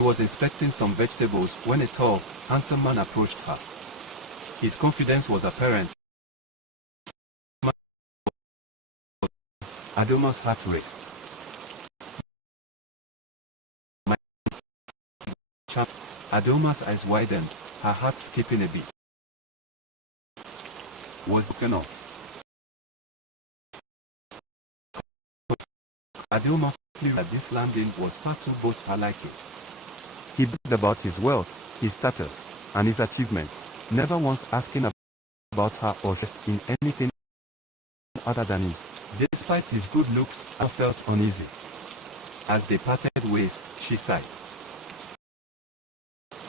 was inspecting some vegetables when a tall, handsome man approached her. His confidence was apparent. Adoma's heart raced. Adoma's eyes widened, her heart skipping a beat. Was broken off. Adoma knew that this landing was far too boastful for her liking. He bragged about his wealth, his status, and his achievements, never once asking about her or in anything other than his. Despite his good looks, I felt uneasy. As they parted ways, she sighed.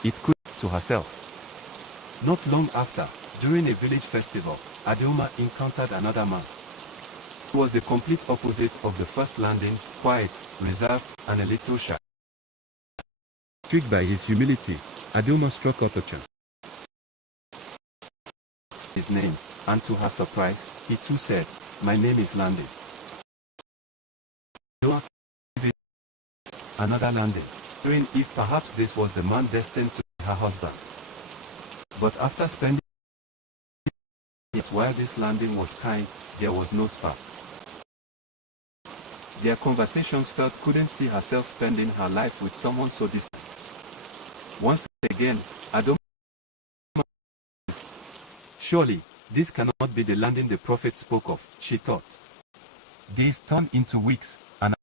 It could to herself. Not long after, during a village festival, Adoma encountered another man. He was the complete opposite of the first landing, quiet, reserved, and a little shy. Intrigued by his humility, Adoma struck up a chant. His name, and to her surprise, he too said, "My name is Landing." Adoma another Landing, wondering if perhaps this was the man destined to be her husband. But after spending while this Landing was kind, there was no spark. Their conversations felt couldn't see herself spending her life with someone so distant. Once again, Adoma. Surely, this cannot be the Landing the prophet spoke of, she thought. Days turned into weeks, and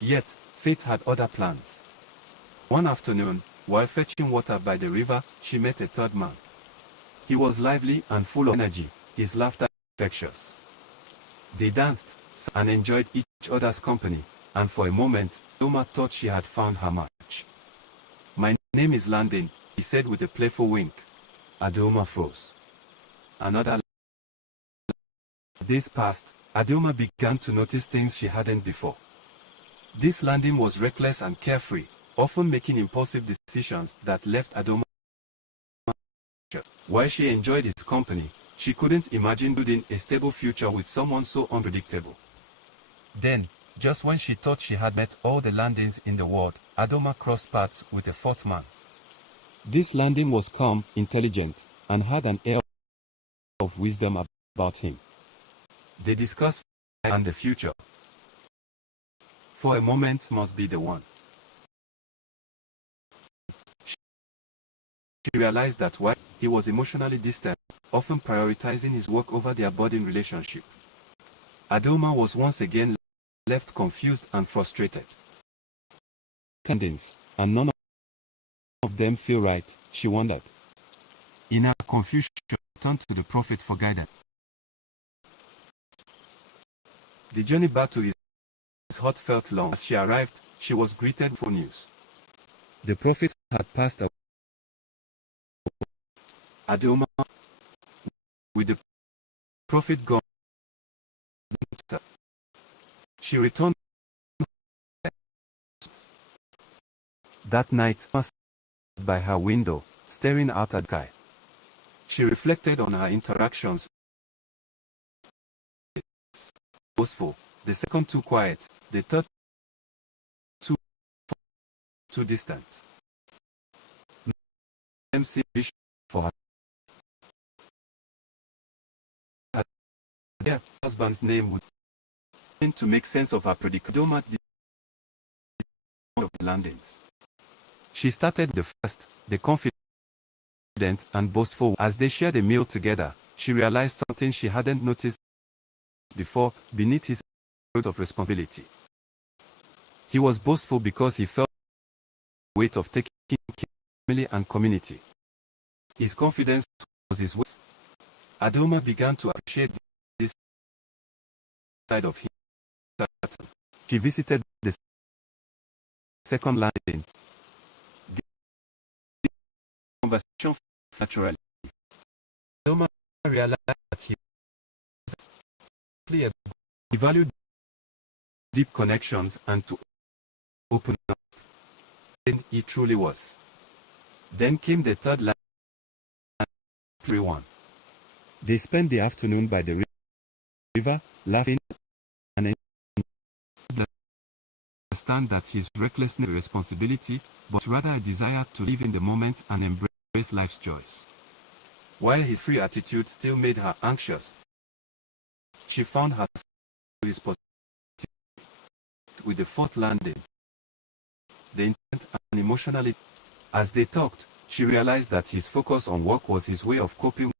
yet, fate had other plans. One afternoon, while fetching water by the river, she met a third man. He was lively and full of energy, his laughter infectious. They danced and enjoyed each other's company, and for a moment, Adoma thought she had found her match. "My name is Landing," he said with a playful wink. Adoma froze. Another days passed, Adoma began to notice things she hadn't before. This Landing was reckless and carefree, often making impulsive decisions that left Adoma. While she enjoyed his company, she couldn't imagine building a stable future with someone so unpredictable. Then, just when she thought she had met all the Landings in the world, Adoma crossed paths with a fourth man. This Landing was calm, intelligent, and had an air of wisdom about him. They discussed and the future. For a moment must be the one. She realized that while he was emotionally distant, often prioritizing his work over their budding relationship, Adoma was once again left confused and frustrated. And none of them feel right, she wondered. In her confusion, she turned to the prophet for guidance. The journey back to his hut felt long. As she arrived, she was greeted for news. The prophet had passed away. Adoma, with the prophet gone, she returned. That night, by her window, staring out at the sky. She reflected on her interactions. Boastful, the second too quiet, the third too distant. MC for her. Her husband's name would to make sense of her predicament of the Landings. She started the first, the confident and boastful. As they shared a meal together, she realized something she hadn't noticed before beneath his load of responsibility. He was boastful because he felt the weight of taking care of family and community. His confidence was his weight. Adoma began to appreciate this side of him. She visited the second Landing. The conversation naturally. Adoma realized that he valued deep connections and to open up. And he truly was. Then came the third Landing. Everyone. They spent the afternoon by the river, laughing and enjoying the understand that his recklessness is a responsibility, but rather a desire to live in the moment and embrace life's joys. While his free attitude still made her anxious, she found herself responsible with the fourth landing. The intent and emotionally, as they talked, she realized that his focus on work was his way of coping.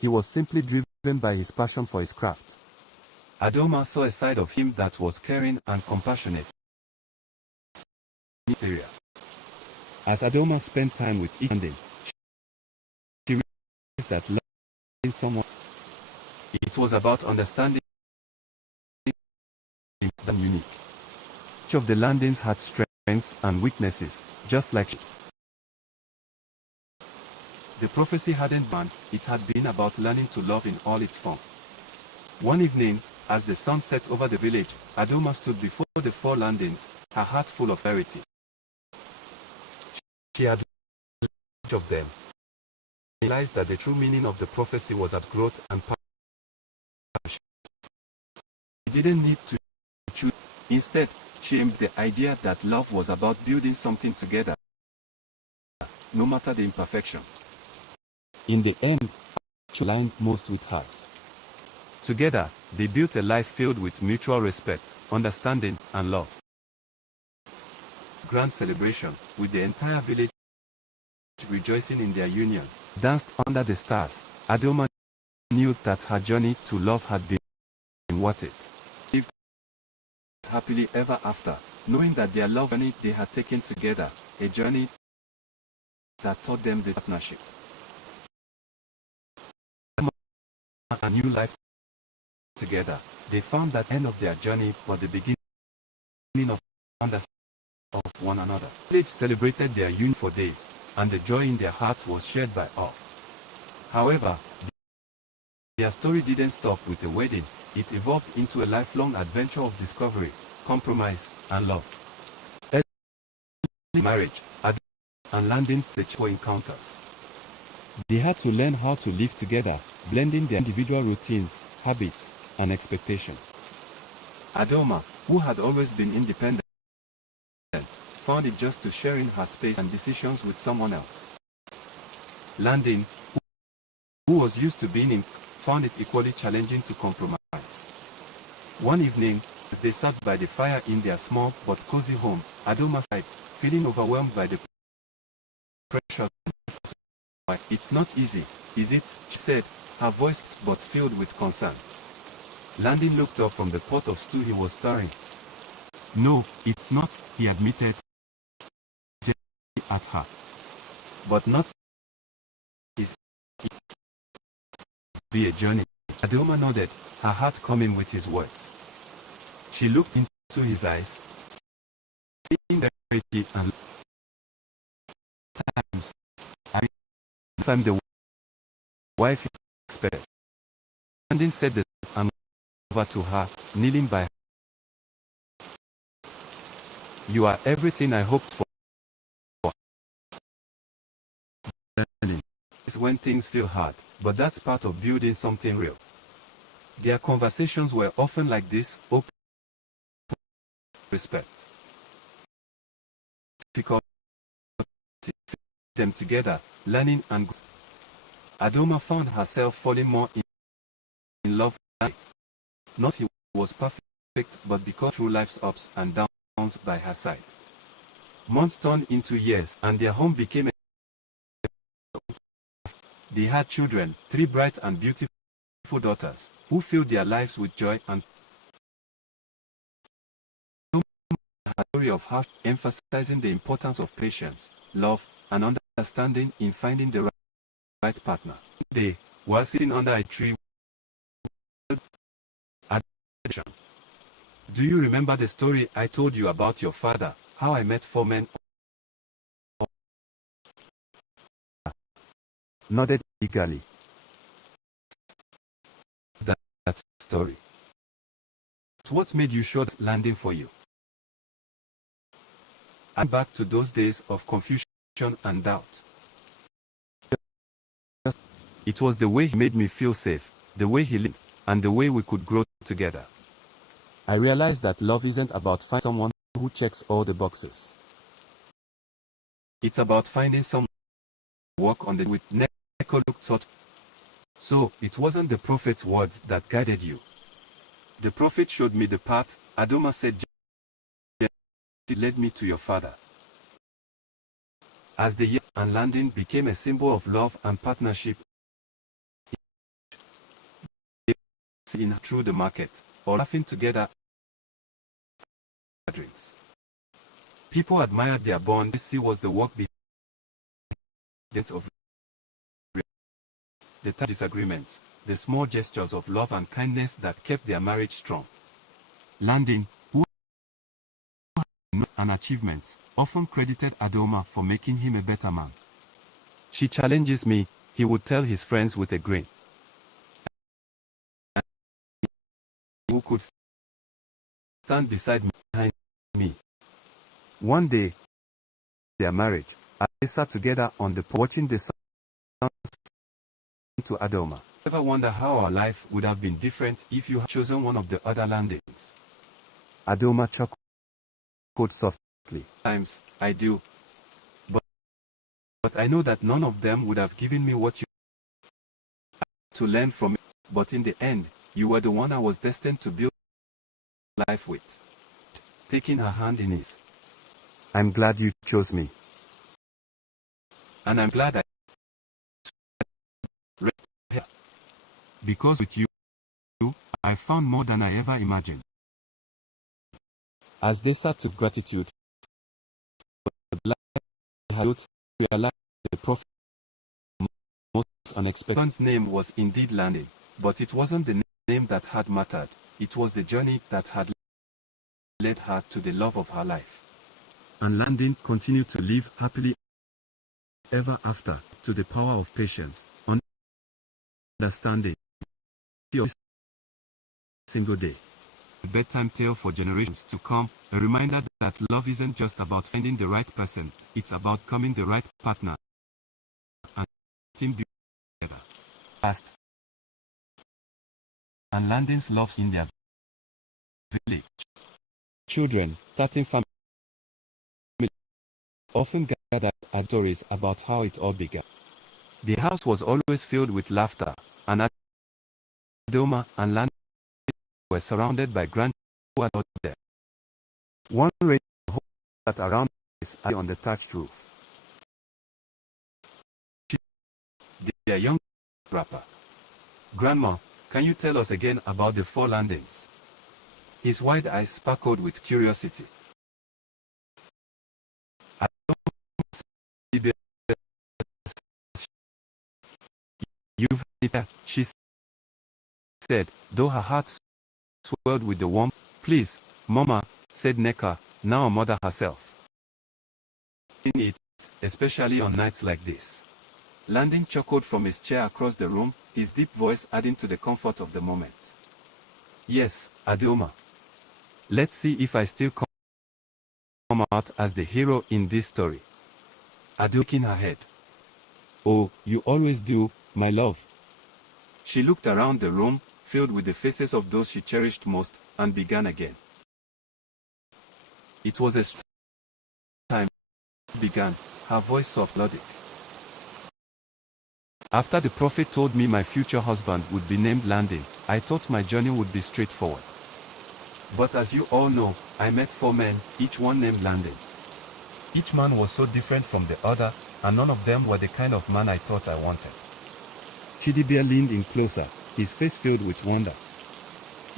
He was simply driven by his passion for his craft. Adoma saw a side of him that was caring and compassionate. As Adoma spent time with each landing, she realized that loving someone, it was about understanding them unique. Each of the landings had strengths and weaknesses, just like the prophecy hadn't been, it had been about learning to love in all its forms. One evening, as the sun set over the village, Adoma stood before the four landings, her heart full of clarity. She had each of them, realized that the true meaning of the prophecy was at growth and passion. She didn't need to choose. Instead, she aimed the idea that love was about building something together, no matter the imperfections. In the end, she aligned most with hers. Together, they built a life filled with mutual respect, understanding, and love. Grand celebration, with the entire village rejoicing in their union, danced under the stars. Adoma knew that her journey to love had been worth it. Lived happily ever after, knowing that their love journey they had taken together, a journey that taught them the partnership. A new life together, they found that end of their journey was the beginning of understanding of one another. The village celebrated their union for days, and the joy in their hearts was shared by all. However, their story didn't stop with a wedding. It evolved into a lifelong adventure of discovery, compromise, and love. Early marriage, and landing the encounters. They had to learn how to live together, blending their individual routines, habits, and expectations. Adoma, who had always been independent, found it just to sharing her space and decisions with someone else. Landing, who was used to being in, found it equally challenging to compromise. One evening, as they sat by the fire in their small but cozy home, Adoma sighed, feeling overwhelmed by the pressure. It's not easy, is it? She said, her voice but filled with concern. Landing looked up from the pot of stew he was stirring. No, it's not, he admitted, at her. But not is it be a journey. Adoma nodded, her heart coming with his words. She looked into his eyes, seeing the clarity and times. I'm the wife expected. Landing said the and over to her, kneeling by her. You are everything I hoped for. It's when things feel hard, but that's part of building something real. Their conversations were often like this, open, respect. Difficult them together, learning and growth. Adoma found herself falling more in love. Not he was perfect, but because through life's ups and downs by her side. Months turned into years, and their home became a. They had children, 3 bright and beautiful daughters, who filled their lives with joy and a story of how emphasizing the importance of patience, love, and understanding in finding the right partner. They were sitting under a tree. Do you remember the story I told you about your father, how I met 4 men? Nodded eagerly. That story. What made you sure that landing for you? I'm back to those days of confusion and doubt. It was the way he made me feel safe, the way he lived, and the way we could grow together. I realized that love isn't about finding someone who checks all the boxes. It's about finding someone who walks on the with Neko looked thought. So, it wasn't the prophet's words that guided you. The prophet showed me the path. Adoma said, it led me to your father. As the year and landing became a symbol of love and partnership, in through the market, or laughing together at drinks. People admired their bond. This was the work of the disagreements, the small gestures of love and kindness that kept their marriage strong. Landing, who had an achievements, often credited Adoma for making him a better man. She challenges me, he would tell his friends with a grin. Who could stand beside me, behind me. One day, their marriage, they sat together on the porch watching the sun to Adoma. Ever wonder how our life would have been different if you had chosen one of the other landings? Adoma chuckled softly. Times, I do. But I know that none of them would have given me what you had to learn from it. But in the end, you were the one I was destined to build life with. Taking her hand in his. I'm glad you chose me. And I'm glad I rest here. Because with you, I found more than I ever imagined. As they sat with gratitude, realized the prophet most unexpected. His name was indeed Landing, but it wasn't the name that had mattered, it was the journey that had led her to the love of her life. And Landing continued to live happily ever after, to the power of patience, understanding, single day. A bedtime tale for generations to come, a reminder that love isn't just about finding the right person, it's about becoming the right partner and team together. Past and Landing's loves in their village. Children, starting family, often gathered at stories about how it all began. The house was always filled with laughter, and Adoma and Landing were surrounded by grandchildren who were not there. One rainy sat around on the thatched roof. Their young rapper. Grandma, can you tell us again about the 4 landings? His wide eyes sparkled with curiosity. You've heard it, she said, though her heart swelled with the warmth. Please, Mama, said Neka, now a mother herself. In it, especially on nights like this. Landing chuckled from his chair across the room, his deep voice adding to the comfort of the moment. Yes, Adoma. Let's see if I still come out as the hero in this story. Adoma shaking her head. Oh, you always do, my love. She looked around the room, filled with the faces of those she cherished most, and began again. It was a strange time. Began, her voice soft melodic. After the prophet told me my future husband would be named Landing, I thought my journey would be straightforward. But as you all know, I met 4 men, each one named Landing. Each man was so different from the other, and none of them were the kind of man I thought I wanted. Chidibia leaned in closer, his face filled with wonder.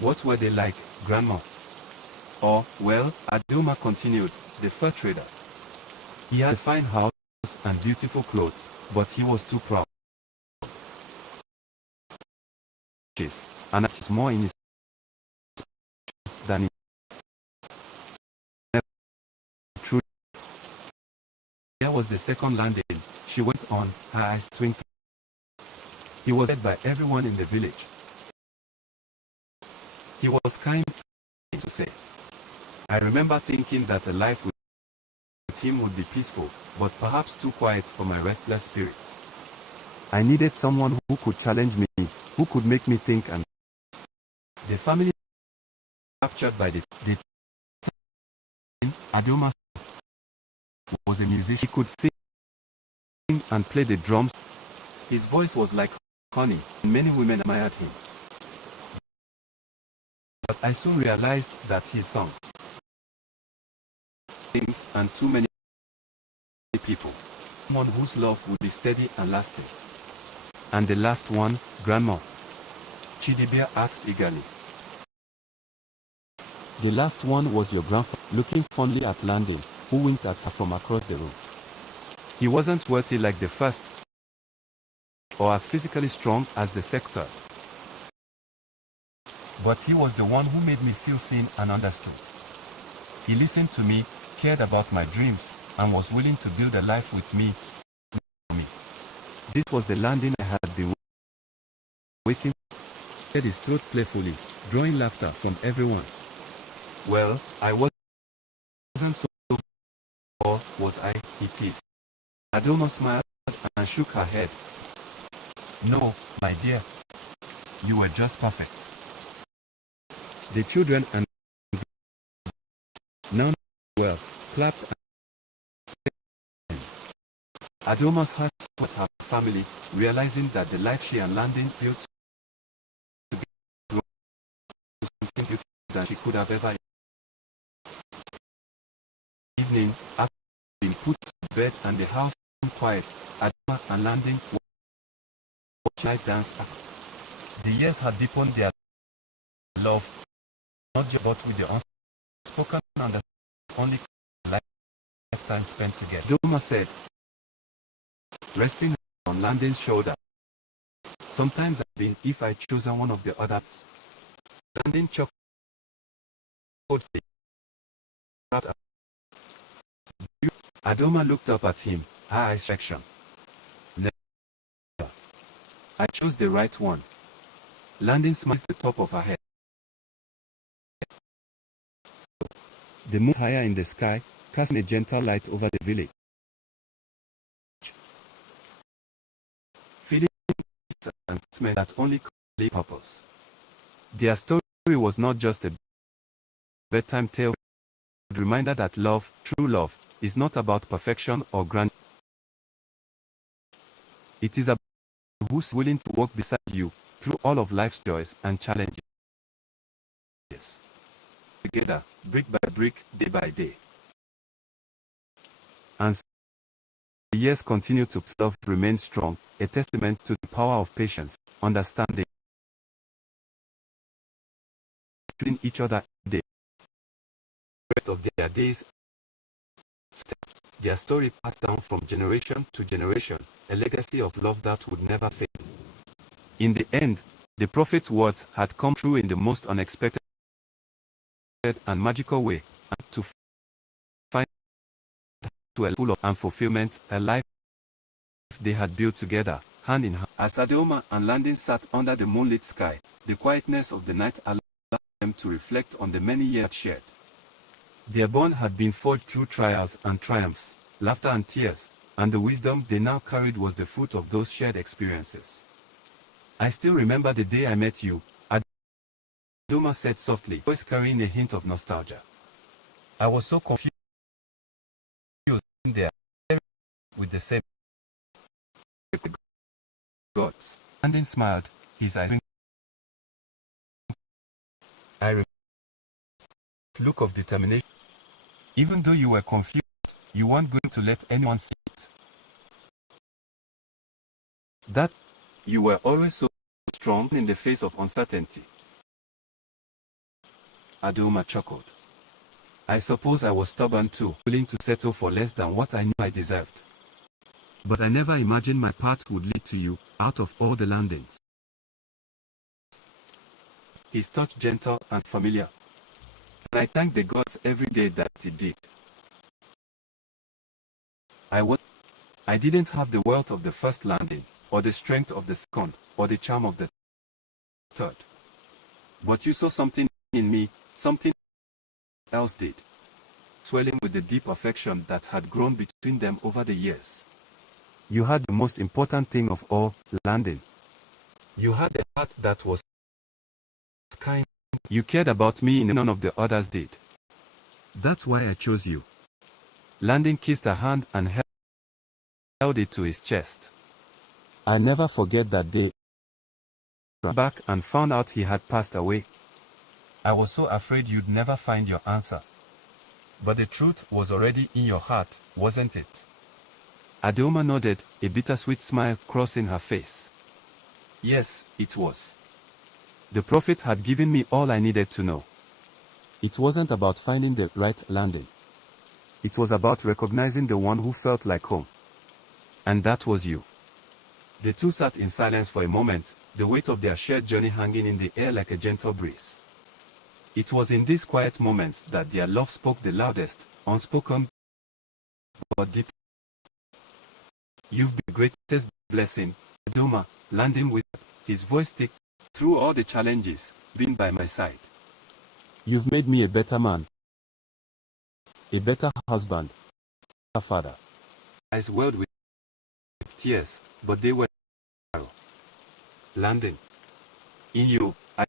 What were they like, Grandma? Oh, well, Adoma continued, the fur trader. He had a fine house and beautiful clothes, but he was too proud. And it was more in his than in true. There was the second Landing, she went on, her eyes twinkling. He was said by everyone in the village. He was kind to say. I remember thinking that a life with him would be peaceful, but perhaps too quiet for my restless spirit. I needed someone who could challenge me, who could make me think, and the family captured by the Adoma was a musician. He could sing and play the drums. His voice was like honey, and many women admired him. But I soon realized that his songs, things, and too many people, someone whose love would be steady and lasting. And the last one, Grandma? Chidibia asked eagerly. The last one was your grandfather, looking fondly at Landing, who winked at her from across the room. He wasn't wealthy like the first, or as physically strong as the sector. But he was the one who made me feel seen and understood. He listened to me, cared about my dreams, and was willing to build a life with me. This was the Landing I had been waiting for. He had his throat playfully, drawing laughter from everyone. Well, I wasn't so, or was I? He teased. Adoma smiled and shook her head. No, my dear. You were just perfect. The children and now well clapped. Adoma's heart with her family, realizing that the life she and Landing built was something better than she could have ever. Evening, after being put to bed and the house quiet, Adoma and Landing watched night dance. The years had deepened their love, not just but with the unspoken and the only lifetime spent together. Adoma said, resting on Landing's shoulder. Sometimes I've been if I chosen one of the others. Landing chuckled. Adoma looked up at him, her eyes affection. Never. I chose the right one. Landing smiled the top of her head. The moon higher in the sky, casting a gentle light over the village. Feeling and that only could purpose. Their story was not just a bedtime tale, but a reminder that love, true love, is not about perfection or grandeur. It is about who's willing to walk beside you through all of life's joys and challenges. Together, brick by brick, day by day. And the years continue to love remain strong, a testament to the power of patience, understanding between each other every day. The rest of their days, their story passed down from generation to generation, a legacy of love that would never fade. In the end, the prophet's words had come true in the most unexpected and magical way, and to find to a full of and fulfillment, a life they had built together, hand in hand. As Adoma and Landing sat under the moonlit sky, the quietness of the night allowed them to reflect on the many years shared. Their bond had been forged through trials and triumphs, laughter and tears, and the wisdom they now carried was the fruit of those shared experiences. I still remember the day I met you, Adoma said softly, voice carrying a hint of nostalgia. I was so confused there with the same gods. Landing smiled, his eyes. I remember the look of determination. Even though you were confused, you weren't going to let anyone see it. That you were always so strong in the face of uncertainty. Adoma chuckled. I suppose I was stubborn too, willing to settle for less than what I knew I deserved. But I never imagined my path would lead to you, out of all the Landings. His touch gentle and familiar. And I thank the gods every day that it did. I didn't have the wealth of the first Landing, or the strength of the second, or the charm of the third. But you saw something in me, something else did. Swelling with the deep affection that had grown between them over the years. You had the most important thing of all, Landing. You had a heart that was kind You cared about me in none of the others did. That's why I chose you. Landon kissed her hand and held it to his chest. I never forget that day. Back and found out he had passed away. I was so afraid you'd never find your answer. But the truth was already in your heart, wasn't it? Adoma nodded, a bittersweet smile crossing her face. Yes, it was. The prophet had given me all I needed to know. It wasn't about finding the right landing. It was about recognizing the one who felt like home. And that was you. The two sat in silence for a moment, the weight of their shared journey hanging in the air like a gentle breeze. It was in these quiet moments that their love spoke the loudest, unspoken but deep. You've been the greatest blessing, Adoma, Landon whispered, his voice thick, through all the challenges, being by my side. You've made me a better man, a better husband, a father. Eyes welled with tears, but they were Landon. In you, I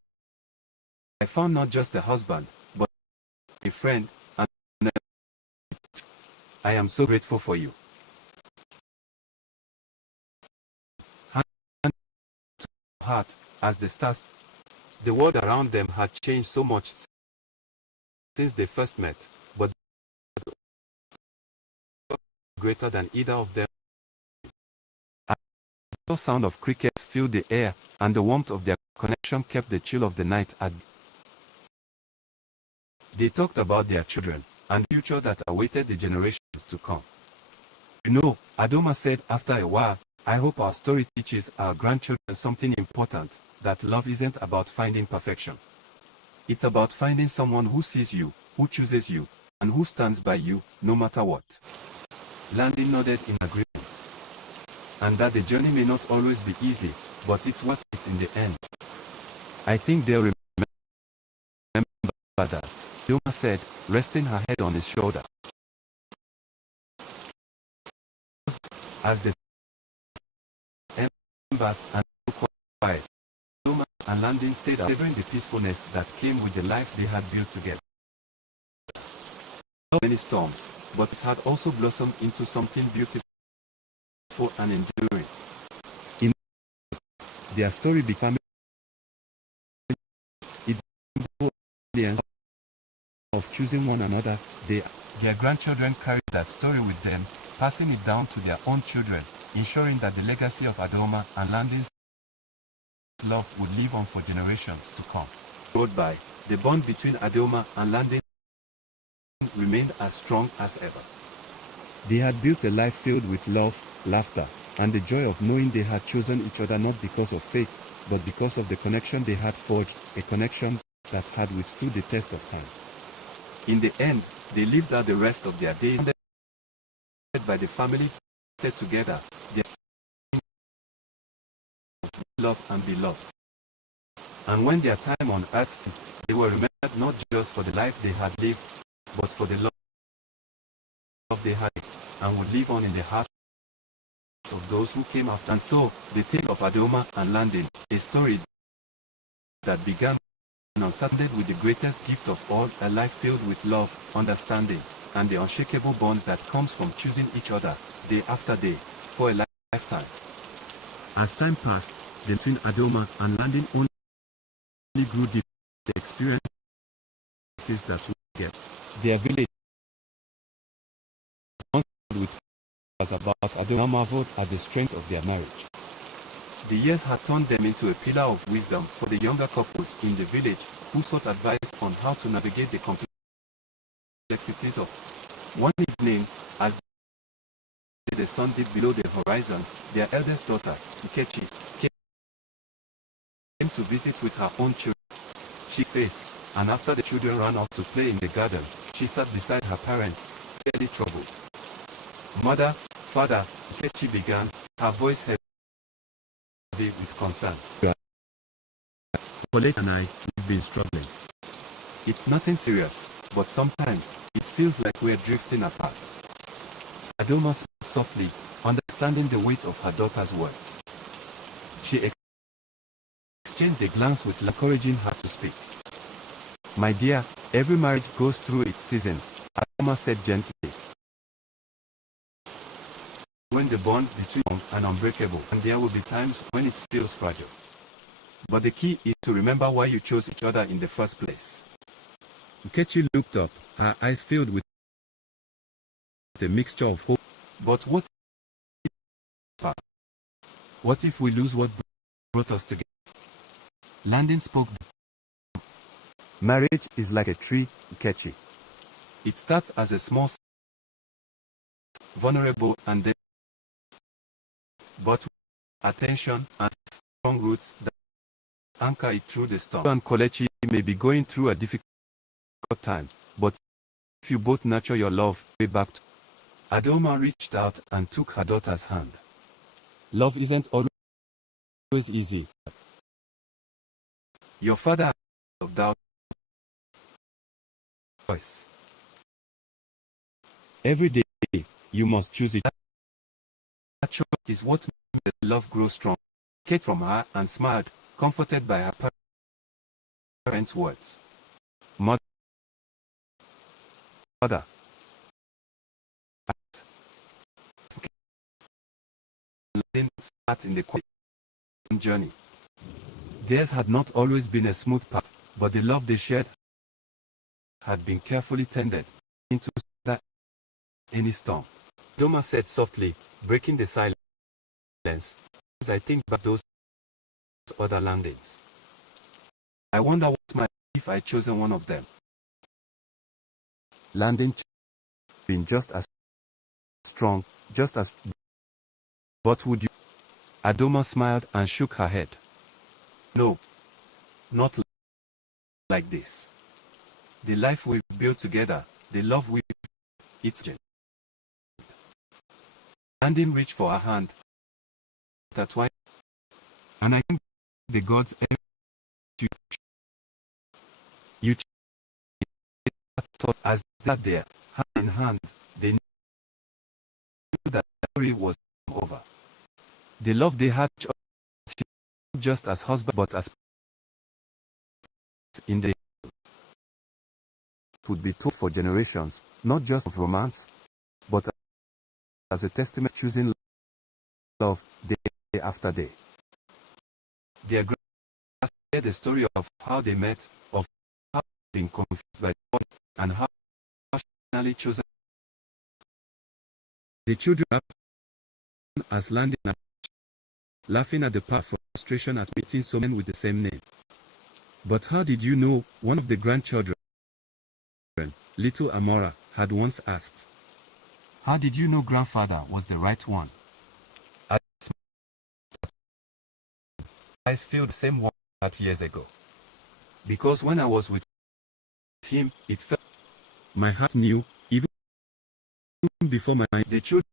found not just a husband, but a friend, and I am so grateful for you. Hand to heart, as the stars, the world around them had changed so much since they first met, but greater than either of them. The sound of crickets filled the air, and the warmth of their connection kept the chill of the night at bay. They talked about their children, and the future that awaited the generations to come. You know, Adoma said after a while, I hope our story teaches our grandchildren something important, that love isn't about finding perfection. It's about finding someone who sees you, who chooses you, and who stands by you, no matter what. Landon nodded in agreement. And that the journey may not always be easy, but it's worth it in the end. I think they'll remember that, Adoma said, resting her head on his shoulder. As the embers and quiet, Adoma and Landon stayed out, savoring the peacefulness that came with the life they had built together. Many storms, but it had also blossomed into something beautiful and enduring. In their story became the of choosing one another. Their grandchildren carried that story with them, passing it down to their own children, ensuring that the legacy of Adoma and Landon's love would live on for generations to come. Road by, the bond between Adoma and Landon remained as strong as ever. They had built a life filled with love, laughter, and the joy of knowing they had chosen each other not because of fate, but because of the connection they had forged, a connection that had withstood the test of time. In the end, they lived out the rest of their days by the family together, their love and be loved. And when their time on earth, they were remembered not just for the life they had lived, but for the love they had and would live on in the hearts of those who came after. And so, the tale of Adoma and Landon, a story that began and unfolded with the greatest gift of all, a life filled with love, understanding, and the unshakable bond that comes from choosing each other, day after day, for a lifetime. As time passed, the between Adoma and Landon only grew deeper. The experiences that we get. Their village was about Adoma marveled at the strength of their marriage. The years had turned them into a pillar of wisdom for the younger couples in the village who sought advice on how to navigate the complexities of. One evening, as the sun dipped below the horizon, their eldest daughter, Nkechi, came to visit with her own children. She faced, and after the children ran off to play in the garden, she sat beside her parents, fairly troubled. Mother, father, Nkechi began, her voice heavy with concern. Colette and I, we've been struggling. It's nothing serious, but sometimes, it feels like we're drifting apart. Adoma spoke softly, understanding the weight of her daughter's words. She exchanged a glance with encouraging her to speak. My dear, every marriage goes through its seasons, Adoma said gently. When the bond between them is unbreakable, and there will be times when it feels fragile. But the key is to remember why you chose each other in the first place. Nkechi looked up, her eyes filled with a mixture of hope. But what if we lose what brought us together? Landon spoke. Marriage is like a tree, Nkechi. It starts as a small, vulnerable, and then, but with attention and strong roots that anchor it through the storm. And Kelechi may be going through a difficult time, but if you both nurture your love way back to Adoma reached out and took her daughter's hand. Love isn't always easy. Your father has of doubt. Choice. Every day you must choose it. That choice is what makes the love grow strong. Kate from her and smiled, comforted by her parents' words. Mother. Start in the quiet journey. Theirs had not always been a smooth path, but the love they shared had been carefully tended into any storm. Doma said softly, breaking the silence, as I think back those other landings. I wonder what might be if I chosen one of them. Landing been just as strong, just as. But would you? Adoma smiled and shook her head. No, not like this. The life we've built together, the love we've, it's gentle. Landon reached for her hand. That's why. And I think the gods you thought as that there, hand in hand, they knew that the story was over. The love they had not just as husband but as in the would be told for generations, not just of romance, but as a testament choosing love day after day. Their grandparents shared the story of how they met, of how they had been confused by God, and how they finally chosen. The children as landing and laughing at the past frustration at meeting so many with the same name. But how did you know? One of the grandchildren, little Amora, had once asked. How did you know grandfather was the right one? Eyes feel the same one 30 years ago. Because when I was with him, it felt my heart knew, even before my mind. The children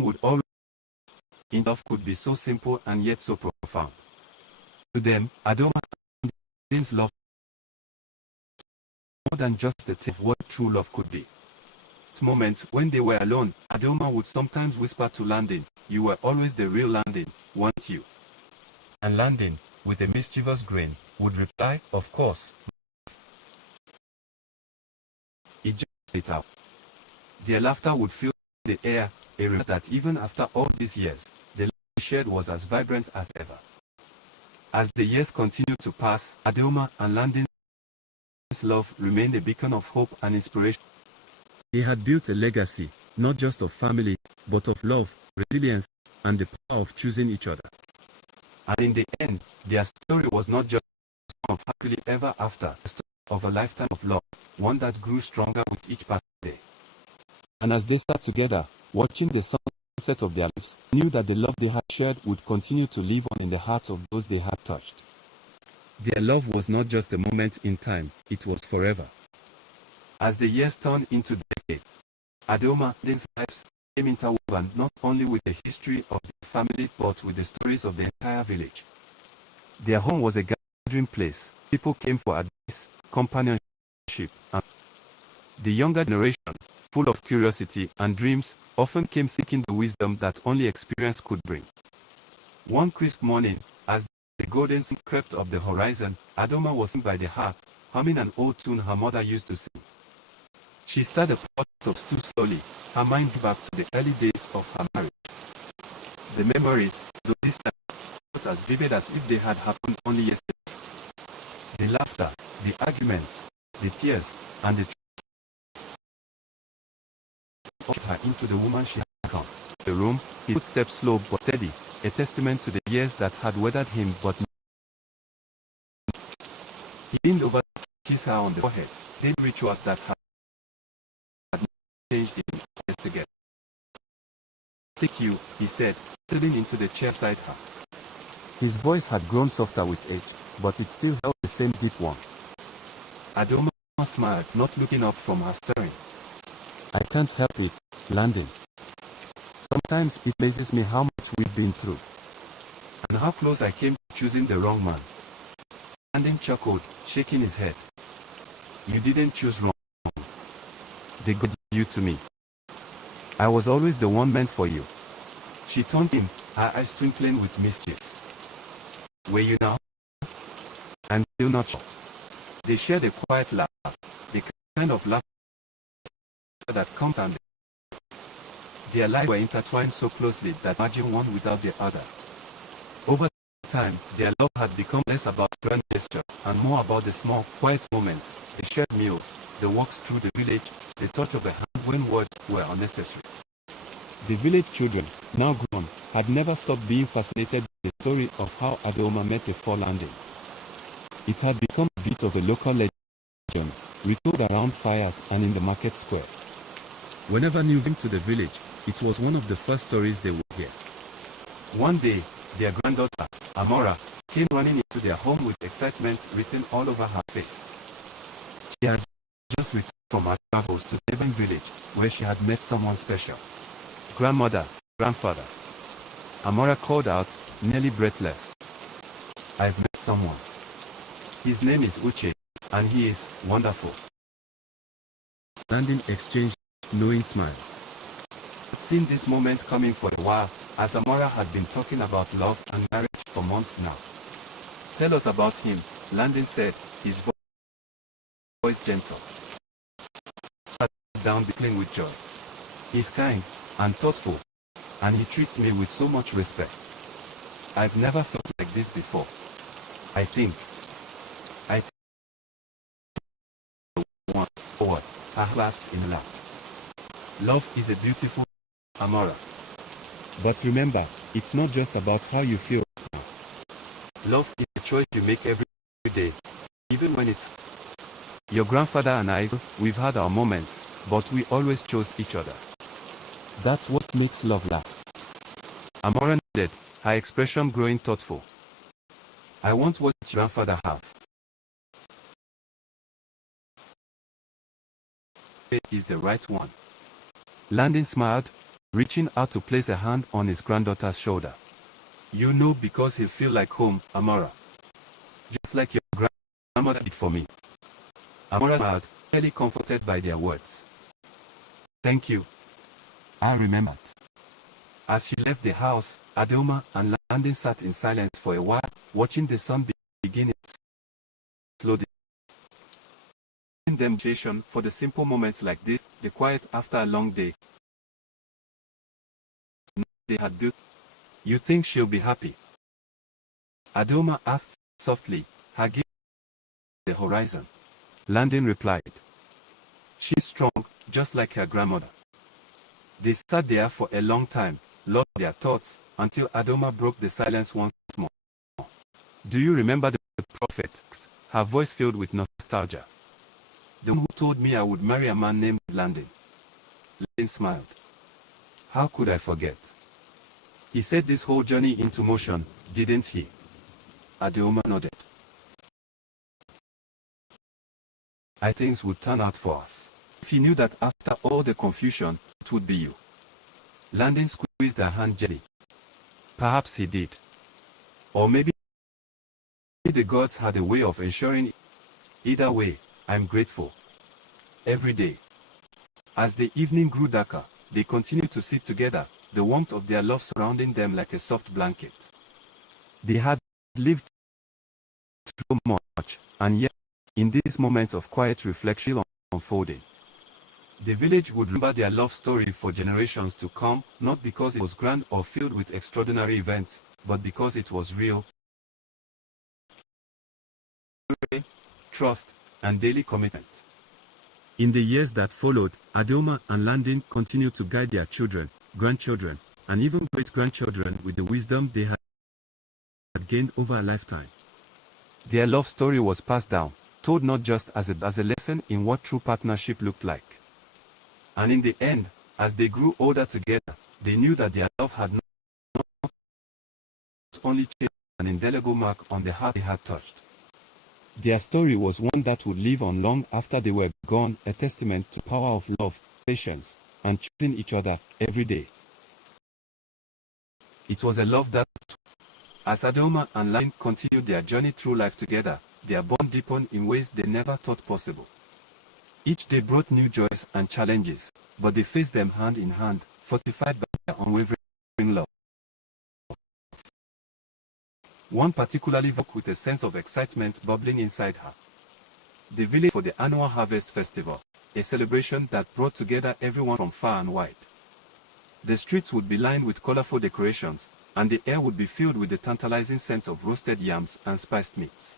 would always in love could be so simple and yet so profound. To them, Adoma's love more than just a tip of what true love could be. At moments when they were alone, Adoma would sometimes whisper to Landon, "You were always the real Landon, weren't you?" And Landon, with a mischievous grin, would reply, "Of course." It just lit out. Their laughter would fill the air, a reminder that even after all these years, the love they shared was as vibrant as ever. As the years continued to pass, Adoma and Landon's love remained a beacon of hope and inspiration. They had built a legacy, not just of family, but of love, resilience, and the power of choosing each other. And in the end, their story was not just one of happily ever after, a story of a lifetime of love, one that grew stronger with each passing day. And as they sat together, watching the sunset of their lives, knew that the love they had shared would continue to live on in the hearts of those they had touched. Their love was not just a moment in time, it was forever. As the years turned into decades, Adoma's lives became interwoven not only with the history of the family but with the stories of the entire village. Their home was a gathering place. People came for advice, companionship, and the younger generation, full of curiosity and dreams, often came seeking the wisdom that only experience could bring. One crisp morning, as The golden sun crept up the horizon. Adoma was sitting by the hearth, humming an old tune her mother used to sing. She stirred the pot of stew slowly, her mind back to the early days of her marriage. The memories, though distant, were as vivid as if they had happened only yesterday. The laughter, the arguments, the tears, and the pushed her into the woman she had become. The room, his footsteps slow but steady, a testament to the years that had weathered him, but he leaned over to kiss her on the forehead, did ritual that had changed him yesterday. "Take you," he said, settling into the chair beside her. His voice had grown softer with age, but it still held the same deep warmth. Adoma smiled, not looking up from her stirring. "I can't help it, Landon. Sometimes it amazes me how much we've been through. And how close I came to choosing the wrong man." Landon chuckled, shaking his head. "You didn't choose wrong. They got you to me. I was always the one meant for you." She turned to him, her eyes twinkling with mischief. "Were you now?" "I'm still not sure." They shared a quiet laugh, the kind of laughter that comes and their lives were intertwined so closely that imagine one without the other. Over time, their love had become less about grand gestures and more about the small, quiet moments, the shared meals, the walks through the village, the touch of a hand when words were unnecessary. The village children, now grown, had never stopped being fascinated by the story of how Adoma met the four Landings. It had become a bit of a local legend, retold around fires and in the market square. Whenever new came to the village, it was one of the first stories they would hear. One day, their granddaughter, Amora, came running into their home with excitement written all over her face. She had just returned from her travels to the neighboring village, where she had met someone special. "Grandmother, grandfather," Amora called out, nearly breathless. "I've met someone. His name is Uche, and he is wonderful." Landon exchanged knowing smiles. I'd seen this moment coming for a while, as Amora had been talking about love and marriage for months now. "Tell us about him," Landon said, his voice gentle. I sat down playing with joy. "He's kind and thoughtful, and he treats me with so much respect. I've never felt like this before. I think one forward, at last in love. Love is a beautiful, Amora. But remember, it's not just about how you feel now. Love is a choice you make every day, even when it's..." "Your grandfather and I, we've had our moments, but we always chose each other. That's what makes love last." Amora nodded, her expression growing thoughtful. "I want what your grandfather have. Is the right one." Landon smiled, reaching out to place a hand on his granddaughter's shoulder. "You know, because he'll feel like home, Amora. Just like your grandmother did for me." Amora smiled, fairly comforted by their words. "Thank you. I remembered." As she left the house, Adoma and Landon sat in silence for a while, watching the sun begin its slow descent. Them for the simple moments like this, the quiet after a long day they had built. "You think she'll be happy?" Adoma asked softly, her gaze on the horizon. Landon replied, "She's strong, just like her grandmother." They sat there for a long time, lost their thoughts, until Adoma broke the silence once more. "Do you remember the prophet?" Her voice filled with nostalgia. "The one who told me I would marry a man named Landon." Landon smiled. "How could I forget? He set this whole journey into motion, didn't he?" Adoma nodded. "I think things would turn out for us. If he knew that after all the confusion, it would be you." Landon squeezed her hand gently. "Perhaps he did. Or maybe the gods had a way of ensuring it. Either way, I'm grateful. Every day." As the evening grew darker, they continued to sit together, the warmth of their love surrounding them like a soft blanket. They had lived flow much, and yet, in this moment of quiet reflection unfolding, the village would remember their love story for generations to come, not because it was grand or filled with extraordinary events, but because it was real, trust, and daily commitment. In the years that followed, Adeoma and Landin continued to guide their children, grandchildren, and even great-grandchildren with the wisdom they had gained over a lifetime. Their love story was passed down, told not just as a lesson in what true partnership looked like. And in the end, as they grew older together, they knew that their love had not only changed an indelible mark on the heart they had touched. Their story was one that would live on long after they were gone, a testament to the power of love, patience, and choosing each other every day. It was a love that, as Adeoma and Landin continued their journey through life together, their bond deepened in ways they never thought possible. Each day brought new joys and challenges, but they faced them hand in hand, fortified by their unwavering love. One particularly woke with a sense of excitement bubbling inside her. The village for the annual Harvest Festival, a celebration that brought together everyone from far and wide. The streets would be lined with colorful decorations, and the air would be filled with the tantalizing scent of roasted yams and spiced meats.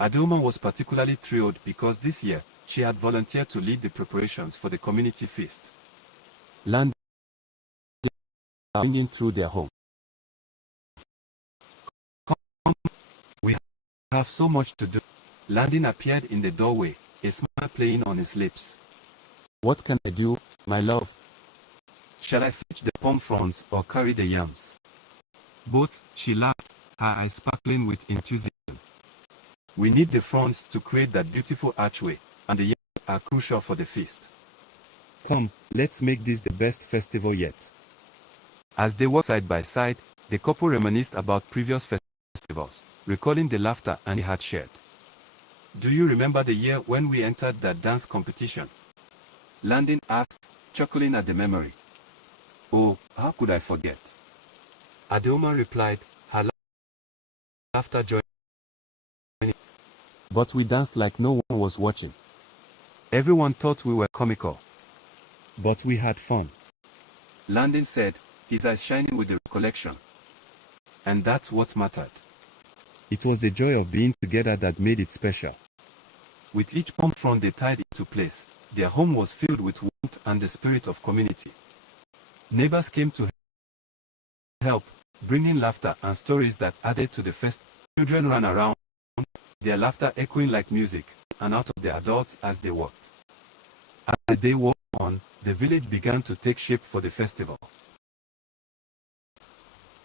Adeoma was particularly thrilled because this year, she had volunteered to lead the preparations for the community feast. Landin ringing through their home. Come, we have so much to do. Landin appeared in the doorway, a smile playing on his lips. What can I do, my love? Shall I fetch the palm fronds or carry the yams? Both, she laughed, her eyes sparkling with enthusiasm. We need the fronds to create that beautiful archway, and the yams are crucial for the feast. Come, let's make this the best festival yet. As they walked side by side, the couple reminisced about previous festivals, recalling the laughter they had shared. Do you remember the year when we entered that dance competition? Landin asked, chuckling at the memory. Oh, how could I forget? Adeoma replied, her laughter joining. But we danced like no one was watching. Everyone thought we were comical. But we had fun. Landin said, his eyes shining with the recollection. And that's what mattered. It was the joy of being together that made it special. With each palm frond they tied into place, their home was filled with warmth and the spirit of community. Neighbors came to help, bringing laughter and stories that added to the fest. Children ran around, their laughter echoing like music, and out of the adults as they walked. As the day wore on, the village began to take shape for the festival.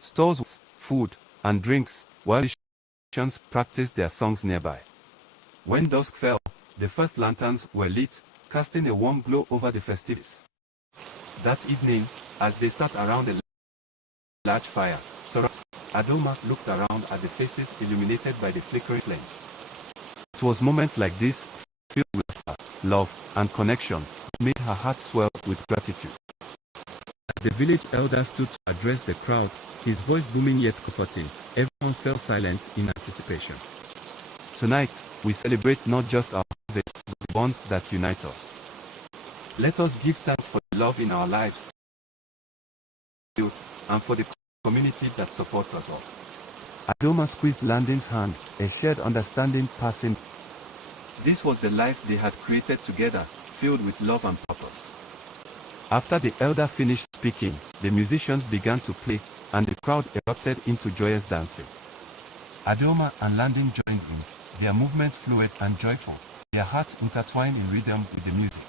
Stalls with food and drinks, while musicians practiced their songs nearby. When dusk fell, the first lanterns were lit, casting a warm glow over the festivities. That evening, as they sat around a large fire, Adeoma looked around at the faces illuminated by the flickering flames. It was moments like this, filled with love and connection, that made her heart swell with gratitude. As the village elder stood to address the crowd, his voice booming yet comforting, everyone fell silent in anticipation. Tonight, we celebrate not just our harvest, but the bonds that unite us. Let us give thanks for the love in our lives, and for the community that supports us all. Adeoma squeezed Landin's hand, a shared understanding passing. This was the life they had created together, filled with love and purpose. After the elder finished speaking, the musicians began to play, and the crowd erupted into joyous dancing. Adeoma and Landin joined in, their movements fluid and joyful, their hearts intertwined in rhythm with the music.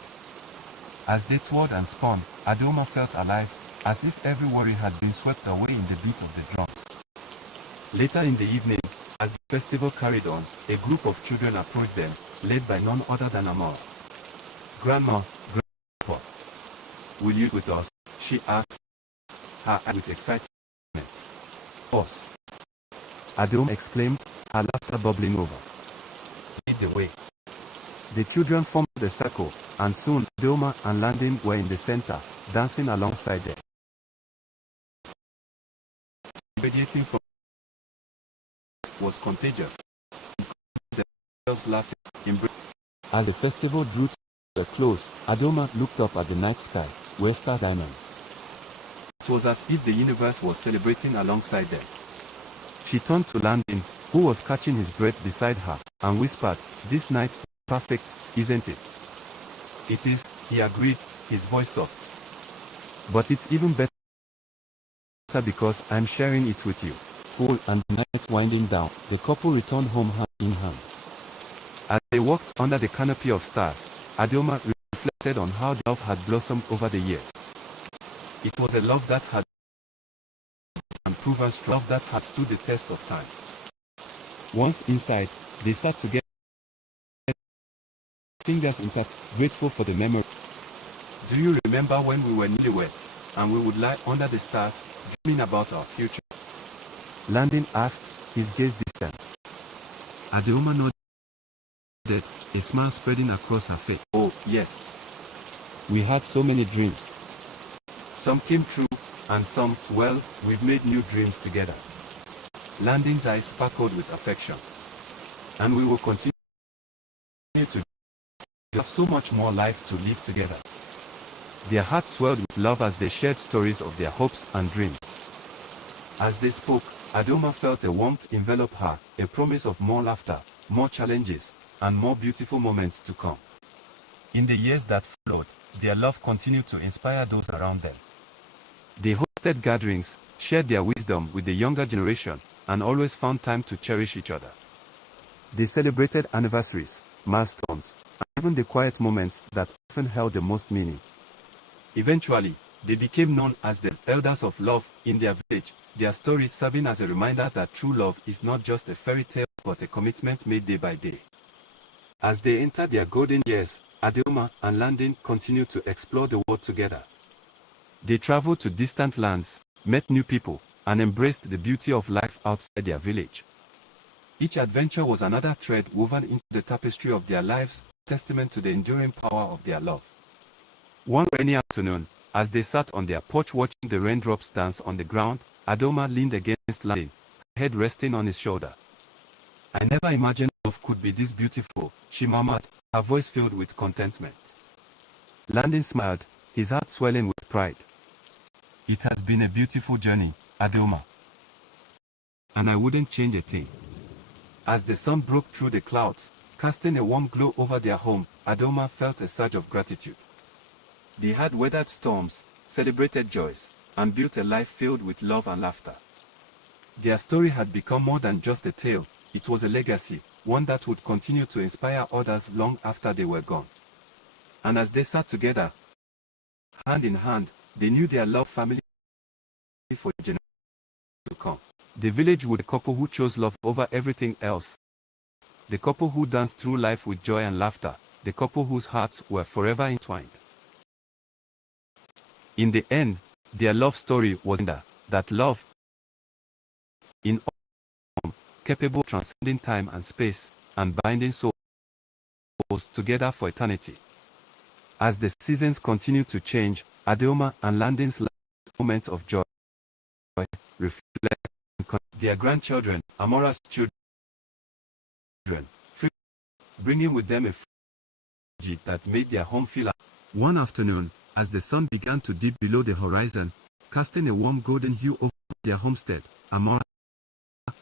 As they twirled and spun, Adeoma felt alive, as if every worry had been swept away in the beat of the drums. Later in the evening, as the festival carried on, a group of children approached them, led by none other than Amor. Grandma, Grandpa, will you with us? She asked, her eyes with excitement. Us. Adeoma exclaimed, her laughter bubbling over. Lead the way. The children formed the circle, and soon Adeoma and Landin were in the center, dancing alongside them. Radiating from was contagious. themselves laughing, embracing. As the festival drew to a close, Adoma looked up at the night sky, where star diamonds. It was as if the universe was celebrating alongside them. She turned to Landon, who was catching his breath beside her, and whispered, "This night is perfect, isn't it?" "It is," he agreed, his voice soft. "But it's even better because I'm sharing it with you." Full and the night winding down, the couple returned home hand in hand. As they walked under the canopy of stars, Adoma reflected on how love had blossomed over the years. It was a love that had proven strong, love that had stood the test of time. Once inside, they sat together, fingers intact, grateful for the memory. "Do you remember when we were newlyweds, and we would lie under the stars, dreaming about our future?" Landon asked, his gaze distant. Adoma nodded, a smile spreading across her face. "Oh, yes. We had so many dreams. Some came true, and some, well, we've made new dreams together." Landon's eyes sparkled with affection. "And we will continue to have so much more life to live together." Their hearts swelled with love as they shared stories of their hopes and dreams. As they spoke, Adoma felt a warmth envelop her, a promise of more laughter, more challenges, and more beautiful moments to come. In the years that followed, their love continued to inspire those around them. They hosted gatherings, shared their wisdom with the younger generation, and always found time to cherish each other. They celebrated anniversaries, milestones, and even the quiet moments that often held the most meaning. Eventually, they became known as the elders of love in their village, their story serving as a reminder that true love is not just a fairy tale but a commitment made day by day. As they entered their golden years, Adoma and Landon continued to explore the world together. They traveled to distant lands, met new people, and embraced the beauty of life outside their village. Each adventure was another thread woven into the tapestry of their lives, testament to the enduring power of their love. One rainy afternoon, as they sat on their porch watching the raindrops dance on the ground, Adoma leaned against Landon, her head resting on his shoulder. "I never imagined love could be this beautiful," she murmured, her voice filled with contentment. Landon smiled, his heart swelling with pride. "It has been a beautiful journey, Adoma. And I wouldn't change a thing." As the sun broke through the clouds, casting a warm glow over their home, Adoma felt a surge of gratitude. They had weathered storms, celebrated joys, and built a life filled with love and laughter. Their story had become more than just a tale, it was a legacy, one that would continue to inspire others long after they were gone. And as they sat together, hand in hand, they knew their loved family for generations to come. The village would be a couple who chose love over everything else. The couple who danced through life with joy and laughter, the couple whose hearts were forever entwined. In the end, their love story was that love, in all, capable of transcending time and space, and binding souls together for eternity. As the seasons continued to change, Adoma and Landon's moments of joy reflect their grandchildren, Amora's children, bringing with them a energy that made their home feel alive. One afternoon, as the sun began to dip below the horizon, casting a warm golden hue over their homestead, Amora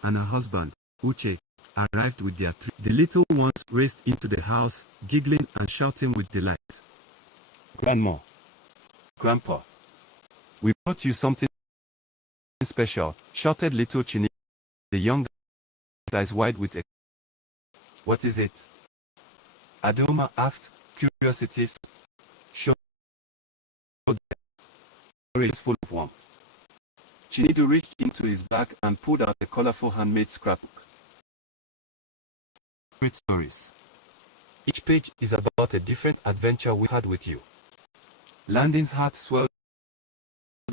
and her husband, Uche, arrived with their three. The little ones raced into the house, giggling and shouting with delight. "Grandma, Grandpa, we brought you something special," shouted little Chini, the young eyes wide with excitement. "What is it?" Adoma asked, curiosity showing full of warmth. Chinedu reached into his bag and pulled out a colorful handmade scrapbook. Great stories. Each page is about a different adventure we had with you. Landon's heart swelled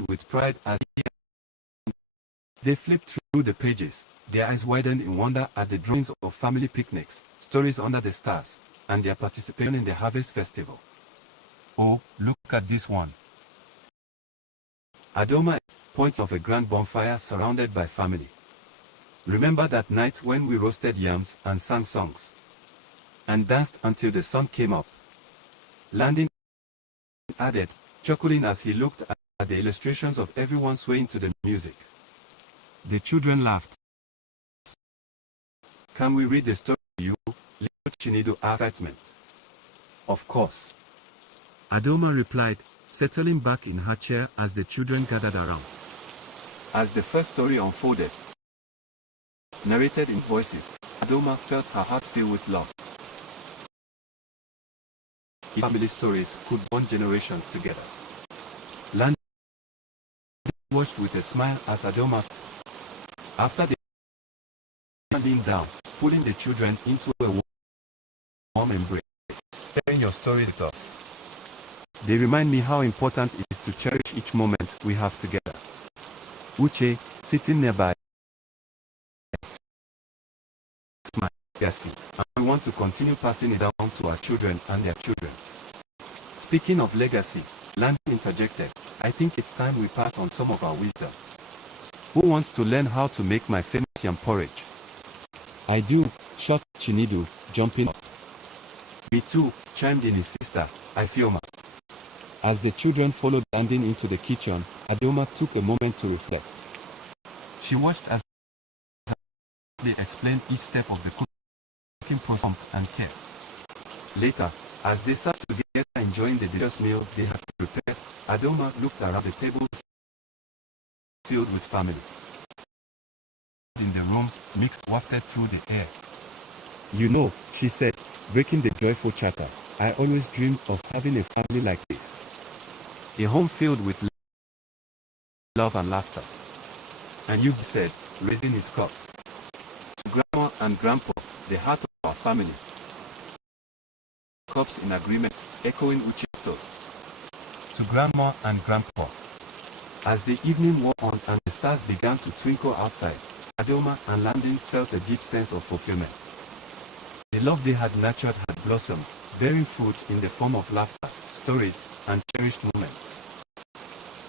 with pride as they flipped through the pages, their eyes widened in wonder at the drawings of family picnics, stories under the stars, and their participation in the harvest festival. "Oh, look at this one." Adoma points of a grand bonfire surrounded by family. "Remember that night when we roasted yams and sang songs?" and danced until the sun came up. Landon added, chuckling as he looked at the illustrations of everyone swaying to the music. The children laughed. Can we read the story to you? Little Chinedu asked excitement. Of course. Adoma replied, settling back in her chair as the children gathered around. As the first story unfolded, narrated in voices, Adoma felt her heart fill with love. Family stories could bond generations together. Landon watched with a smile as Adoma's. After they bending down, pulling the children into a warm embrace, sharing your stories with us. They remind me how important it is to cherish each moment we have together. Uche, sitting nearby, my legacy, and we want to continue passing it down to our children and their children. Speaking of legacy, Landon interjected, I think it's time we pass on some of our wisdom. Who wants to learn how to make my famous yam porridge? I do, shot Chinedu, jumping up. Me too, chimed in his sister, Ifioma. As the children followed Landon into the kitchen, Adoma took a moment to reflect. She watched as they explained each step of the cooking process and care. Later, as they sat together enjoying the delicious meal they had prepared, Adoma looked around the table filled with family. In the room, mixed wafted through the air. You know, she said, breaking the joyful chatter, I always dreamed of having a family like this. A home filled with love and laughter. And you've said, raising his cup. To Grandma and Grandpa, the heart of our family. Cups in agreement, echoing Uche's toast. To Grandma and Grandpa. As the evening wore on and the stars began to twinkle outside, Adoma and Landon felt a deep sense of fulfillment. The love they had nurtured had blossomed, bearing fruit in the form of laughter, stories, and cherished moments.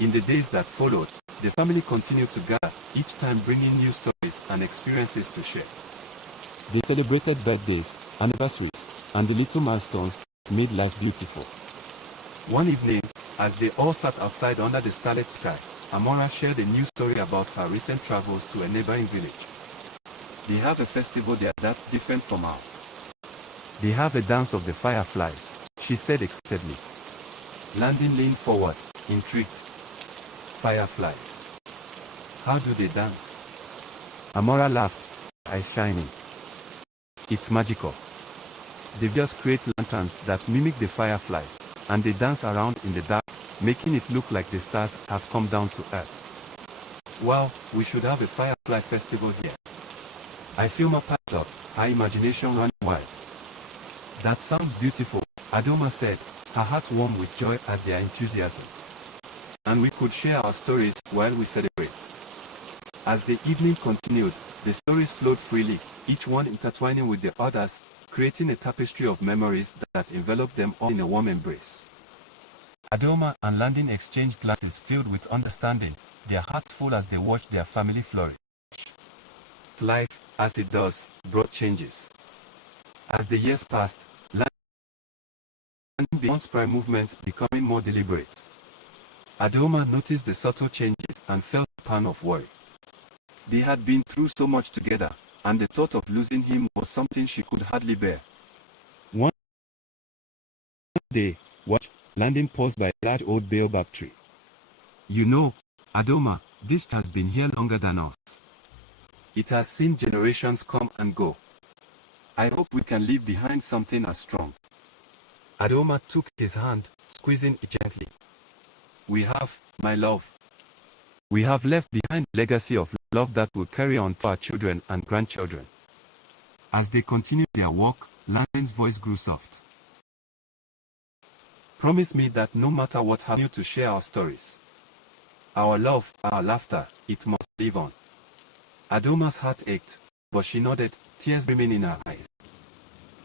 In the days that followed, the family continued to gather, each time bringing new stories and experiences to share. They celebrated birthdays, anniversaries, and the little milestones that made life beautiful. One evening, as they all sat outside under the starlit sky, Amora shared a new story about her recent travels to a neighboring village. They have a festival there that's different from ours. They have a dance of the fireflies, she said excitedly. Landon leaned forward, intrigued. Fireflies. How do they dance? Amora laughed, eyes shining. It's magical. They just create lanterns that mimic the fireflies, and they dance around in the dark, making it look like the stars have come down to earth. Wow, we should have a firefly festival here. I feel my packed up, her imagination running wild. That sounds beautiful, Adoma said, her heart warm with joy at their enthusiasm. And we could share our stories while we celebrate. As the evening continued, the stories flowed freely, each one intertwining with the others, creating a tapestry of memories that enveloped them all in a warm embrace. Adoma and Landon exchanged glances filled with understanding, their hearts full as they watched their family flourish. Life, as it does, brought changes. As the years passed, Landon began prime movements becoming more deliberate. Adoma noticed the subtle changes and felt a pang of worry. They had been through so much together, and the thought of losing him was something she could hardly bear. One day, Landon paused by a large old baobab tree. You know, Adoma, this has been here longer than us. It has seen generations come and go. I hope we can leave behind something as strong. Adoma took his hand, squeezing it gently. We have, my love. We have left behind a legacy of love that will carry on to our children and grandchildren. As they continued their walk, Landon's voice grew soft. Promise me that no matter what happens, to share our stories. Our love, our laughter, it must live on. Adoma's heart ached, but she nodded, tears brimming in her eyes.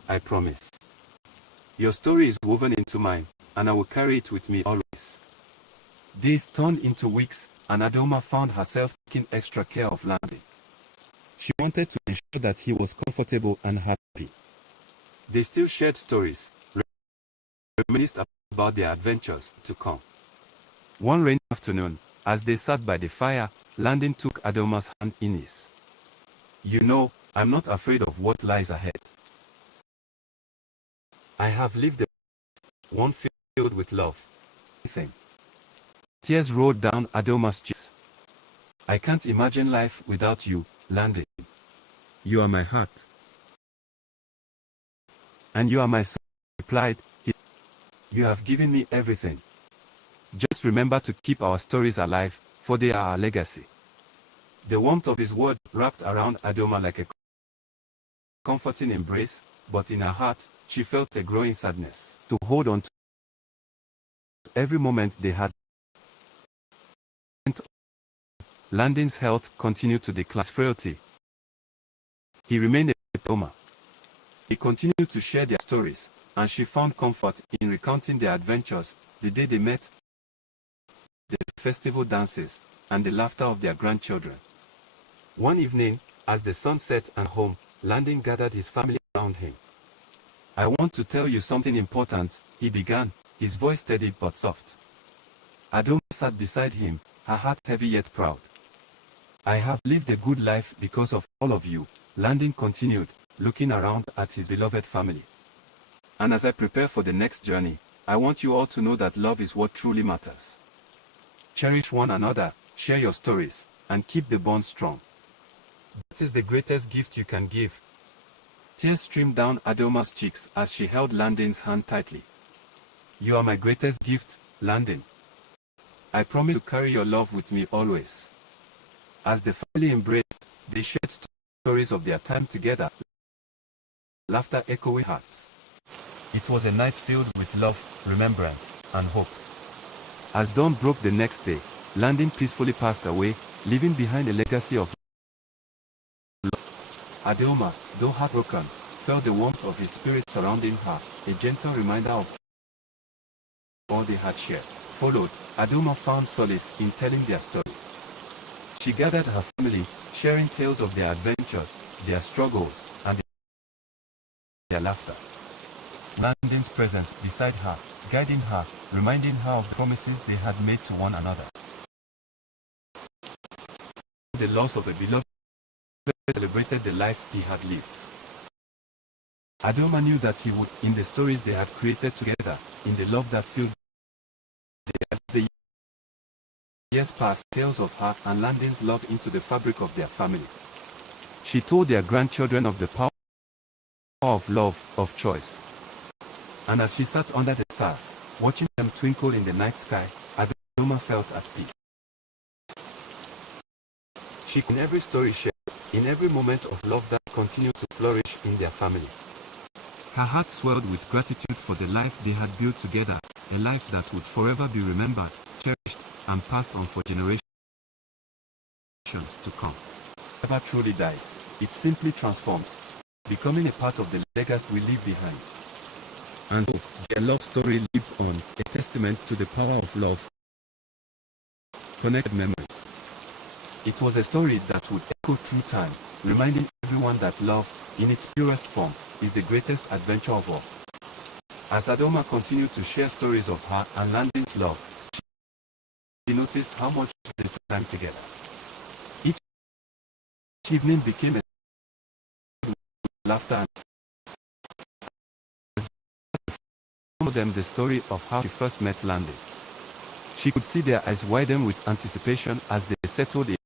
I promise. Your story is woven into mine, and I will carry it with me always. Days turned into weeks, and Adoma found herself taking extra care of Landon. She wanted to ensure that he was comfortable and happy. They still shared stories, reminisced about their adventures to come. One rainy afternoon, as they sat by the fire, Landon took Adelma's hand in his. "You know, I'm not afraid of what lies ahead. I have lived a one filled with love." Tears rolled down Adelma's cheeks. "I can't imagine life without you, Landon. You are my heart. And you are my soul," replied he. "You have given me everything. Just remember to keep our stories alive, for they are our legacy." The warmth of his words wrapped around Adelma like a comforting embrace, but in her heart, she felt a growing sadness to hold on to every moment they had. Landon's health continued to decline. His frailty. He remained a coma. He continued to share their stories, and she found comfort in recounting their adventures, the day they met, the festival dances, and the laughter of their grandchildren. One evening, as the sun set and home, Landon gathered his family around him. "I want to tell you something important," he began, his voice steady but soft. Adelma sat beside him, her heart heavy yet proud. "I have lived a good life because of all of you," Landon continued, looking around at his beloved family. "And as I prepare for the next journey, I want you all to know that love is what truly matters. Cherish one another, share your stories, and keep the bond strong. That is the greatest gift you can give." Tears streamed down Adelma's cheeks as she held Landon's hand tightly. "You are my greatest gift, Landon. I promise to carry your love with me always." As the family embraced, they shared stories of their time together, laughter echoing hearts. It was a night filled with love, remembrance, and hope. As dawn broke the next day, Landon peacefully passed away, leaving behind a legacy of love. Adelma, though heartbroken, felt the warmth of his spirit surrounding her, a gentle reminder of all they had shared. Followed, Adelma found solace in telling their story. She gathered her family, sharing tales of their adventures, their struggles, and their laughter. Landon's presence beside her, guiding her, reminding her of the promises they had made to one another. The loss of a beloved celebrated the life he had lived. Adelma knew that he would, in the stories they had created together, in the love that filled the years passed, tales of her and Landon's love into the fabric of their family. She told their grandchildren of the power of love, of choice. And as she sat under the stars, watching them twinkle in the night sky, Adelma felt at peace. She, in every story shared, in every moment of love that continued to flourish in their family. Her heart swelled with gratitude for the life they had built together, a life that would forever be remembered, cherished, and passed on for generations to come. Never truly dies, it simply transforms, becoming a part of the legacy we leave behind. And so, their love story lived on, a testament to the power of love, connected memories. It was a story that would echo through time, reminding everyone that love, in its purest form, is the greatest adventure of all. As Adelma continued to share stories of her and Landon's love, she noticed how much they spent time together. Each evening became a laughter and told them the story of how she first met Landon. She could see their eyes widen with anticipation as they settled in,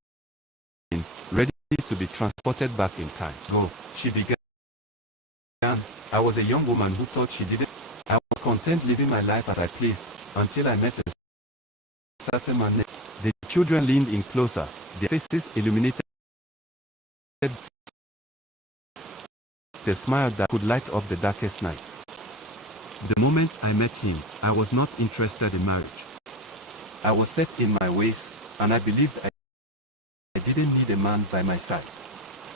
ready to be transported back in time. "Go," she began. "I was a young woman who thought she didn't. I was content living my life as I pleased, until I met a certain man." The children leaned in closer, their faces illuminated a smile that could light up the darkest night. "The moment I met him, I was not interested in marriage. I was set in my ways, and I believed I didn't need a man by my side."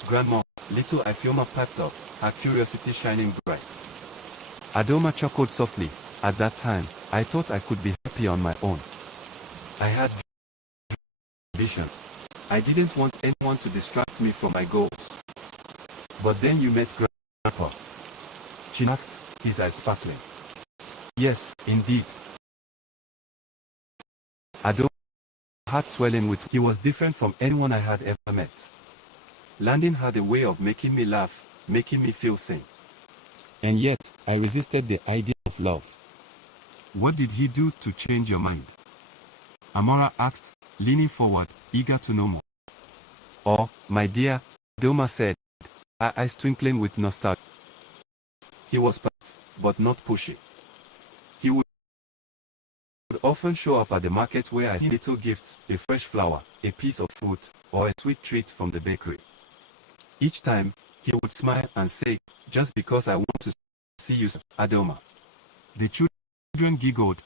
"Grandma," little Ifioma piped up, her curiosity shining bright. Adelma chuckled softly. "At that time, I thought I could be happy on my own. I had visions. I didn't want anyone to distract me from my goals. But then you met Grandpa. she asked, his eyes sparkling. Yes, indeed. Adoma's heart swelling with he was different from anyone I had ever met. Landon had a way of making me laugh, making me feel sane. And yet, I resisted the idea of love. What did he do to change your mind? Amora asked, leaning forward, eager to know more. Oh, my dear, Adoma said, her eyes twinkling with nostalgia. He was polite, but not pushy. He would often show up at the market where I had little gifts, a fresh flower, a piece of fruit, or a sweet treat from the bakery. Each time, he would smile and say, just because I want to see you, Adoma. The children giggled,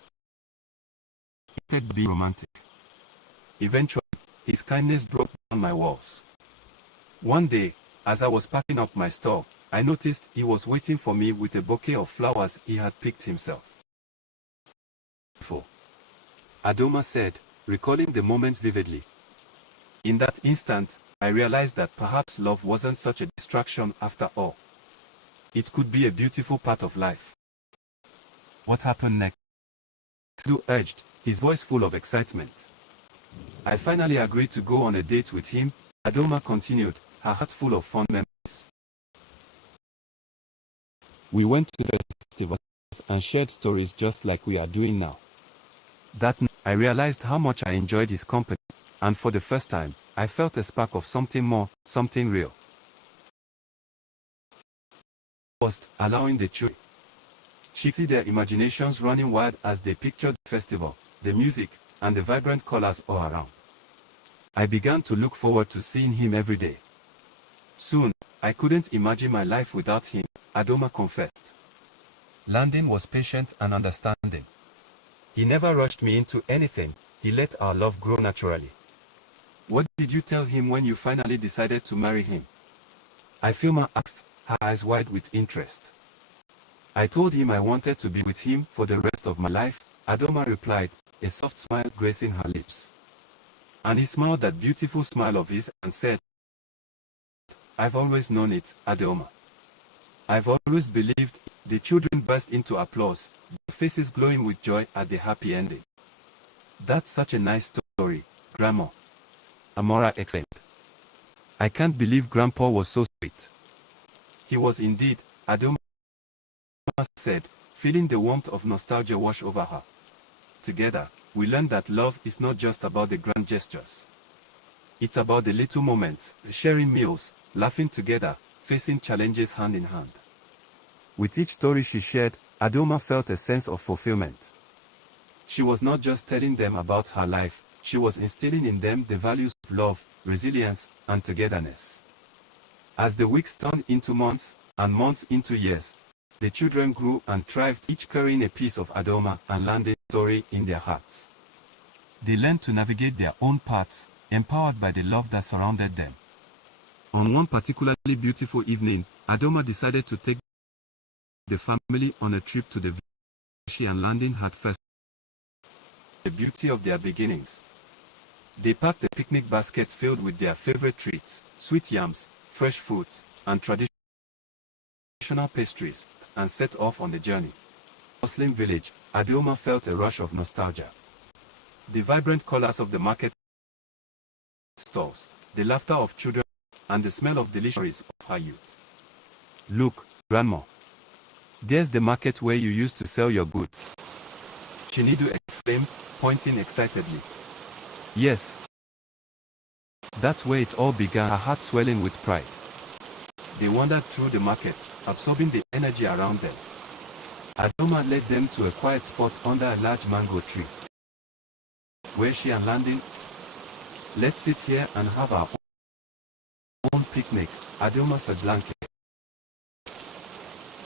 wanted to be romantic. Eventually, his kindness broke down my walls. One day, as I was packing up my store, I noticed he was waiting for me with a bouquet of flowers he had picked himself. Adoma said, recalling the moment vividly. In that instant, I realized that perhaps love wasn't such a distraction after all. It could be a beautiful part of life. What happened next? Stu urged, his voice full of excitement. I finally agreed to go on a date with him, Adoma continued, her heart full of fond memories. We went to the festivals and shared stories just like we are doing now. That night, I realized how much I enjoyed his company, and for the first time, I felt a spark of something more, something real. First, allowing the children to see their imaginations running wild as they pictured the festival, the music, and the vibrant colors all around. I began to look forward to seeing him every day. Soon, I couldn't imagine my life without him, Adoma confessed. Landon was patient and understanding. He never rushed me into anything, he let our love grow naturally. What did you tell him when you finally decided to marry him? Ifilma asked, her eyes wide with interest. I told him I wanted to be with him for the rest of my life, Adoma replied, a soft smile gracing her lips. And he smiled that beautiful smile of his and said, I've always known it, Adoma. I've always believed. The children burst into applause, their faces glowing with joy at the happy ending. That's such a nice story, Grandma. Amora exclaimed. I can't believe Grandpa was so sweet. He was indeed, Adoma said, feeling the warmth of nostalgia wash over her. Together, we learned that love is not just about the grand gestures. It's about the little moments, sharing meals, laughing together, facing challenges hand in hand. With each story she shared, Adoma felt a sense of fulfillment. She was not just telling them about her life, she was instilling in them the values of love, resilience, and togetherness. As the weeks turned into months, and months into years, the children grew and thrived, each carrying a piece of Adoma and Lande's story in their hearts. They learned to navigate their own paths, empowered by the love that surrounded them. On one particularly beautiful evening, Adoma decided to take the family on a trip to the village she and Landon had first. The beauty of their beginnings. They packed a picnic basket filled with their favorite treats, sweet yams, fresh fruits, and traditional pastries, and set off on the journey. Muslim village, Adoma felt a rush of nostalgia. The vibrant colors of the market stalls, the laughter of children, and the smell of delicious of her youth. Look, Grandma. There's the market where you used to sell your goods. Chinidu exclaimed, pointing excitedly. Yes. That's where it all began, her heart swelling with pride. They wandered through the market, absorbing the energy around them. Adoma led them to a quiet spot under a large mango tree, where she and Landon, let's sit here and have our own picnic, Adoma said blankly.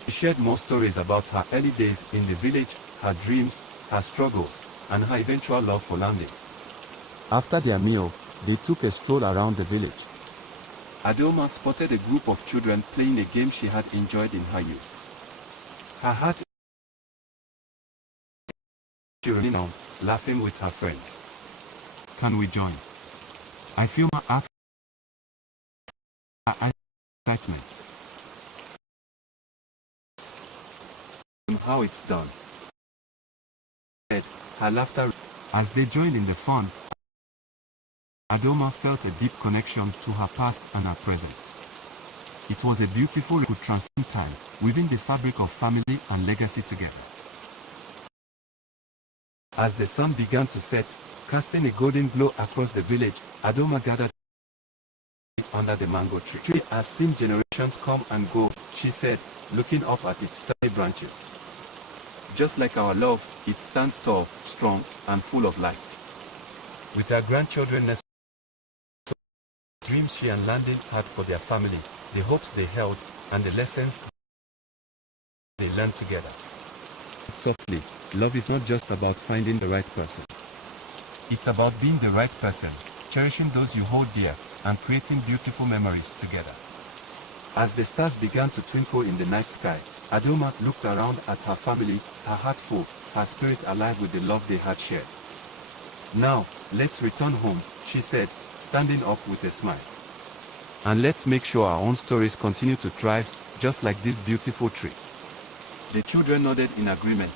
She shared more stories about her early days in the village, her dreams, her struggles, and her eventual love for Landon. After their meal, they took a stroll around the village. Adoma spotted a group of children playing a game she had enjoyed in her youth. Her heart cheering on, laughing with her friends. Can we join? I feel my excitement. how it's done. Her laughter. As they joined in the fun, Adoma felt a deep connection to her past and her present. It was a beautiful could transcend time, weaving the fabric of family and legacy together. As the sun began to set, casting a golden glow across the village, Adoma gathered under the mango tree. The tree has seen generations come and go, she said, looking up at its sturdy branches. Just like our love, it stands tall, strong, and full of life. With her grandchildren nestled, the dreams she and Landon had for their family, the hopes they held, and the lessons they learned together. Softly, love is not just about finding the right person. It's about being the right person, cherishing those you hold dear, and creating beautiful memories together. As the stars began to twinkle in the night sky, Adoma looked around at her family, her heart full, her spirit alive with the love they had shared. Now, let's return home, she said, standing up with a smile. And let's make sure our own stories continue to thrive, just like this beautiful tree. The children nodded in agreement,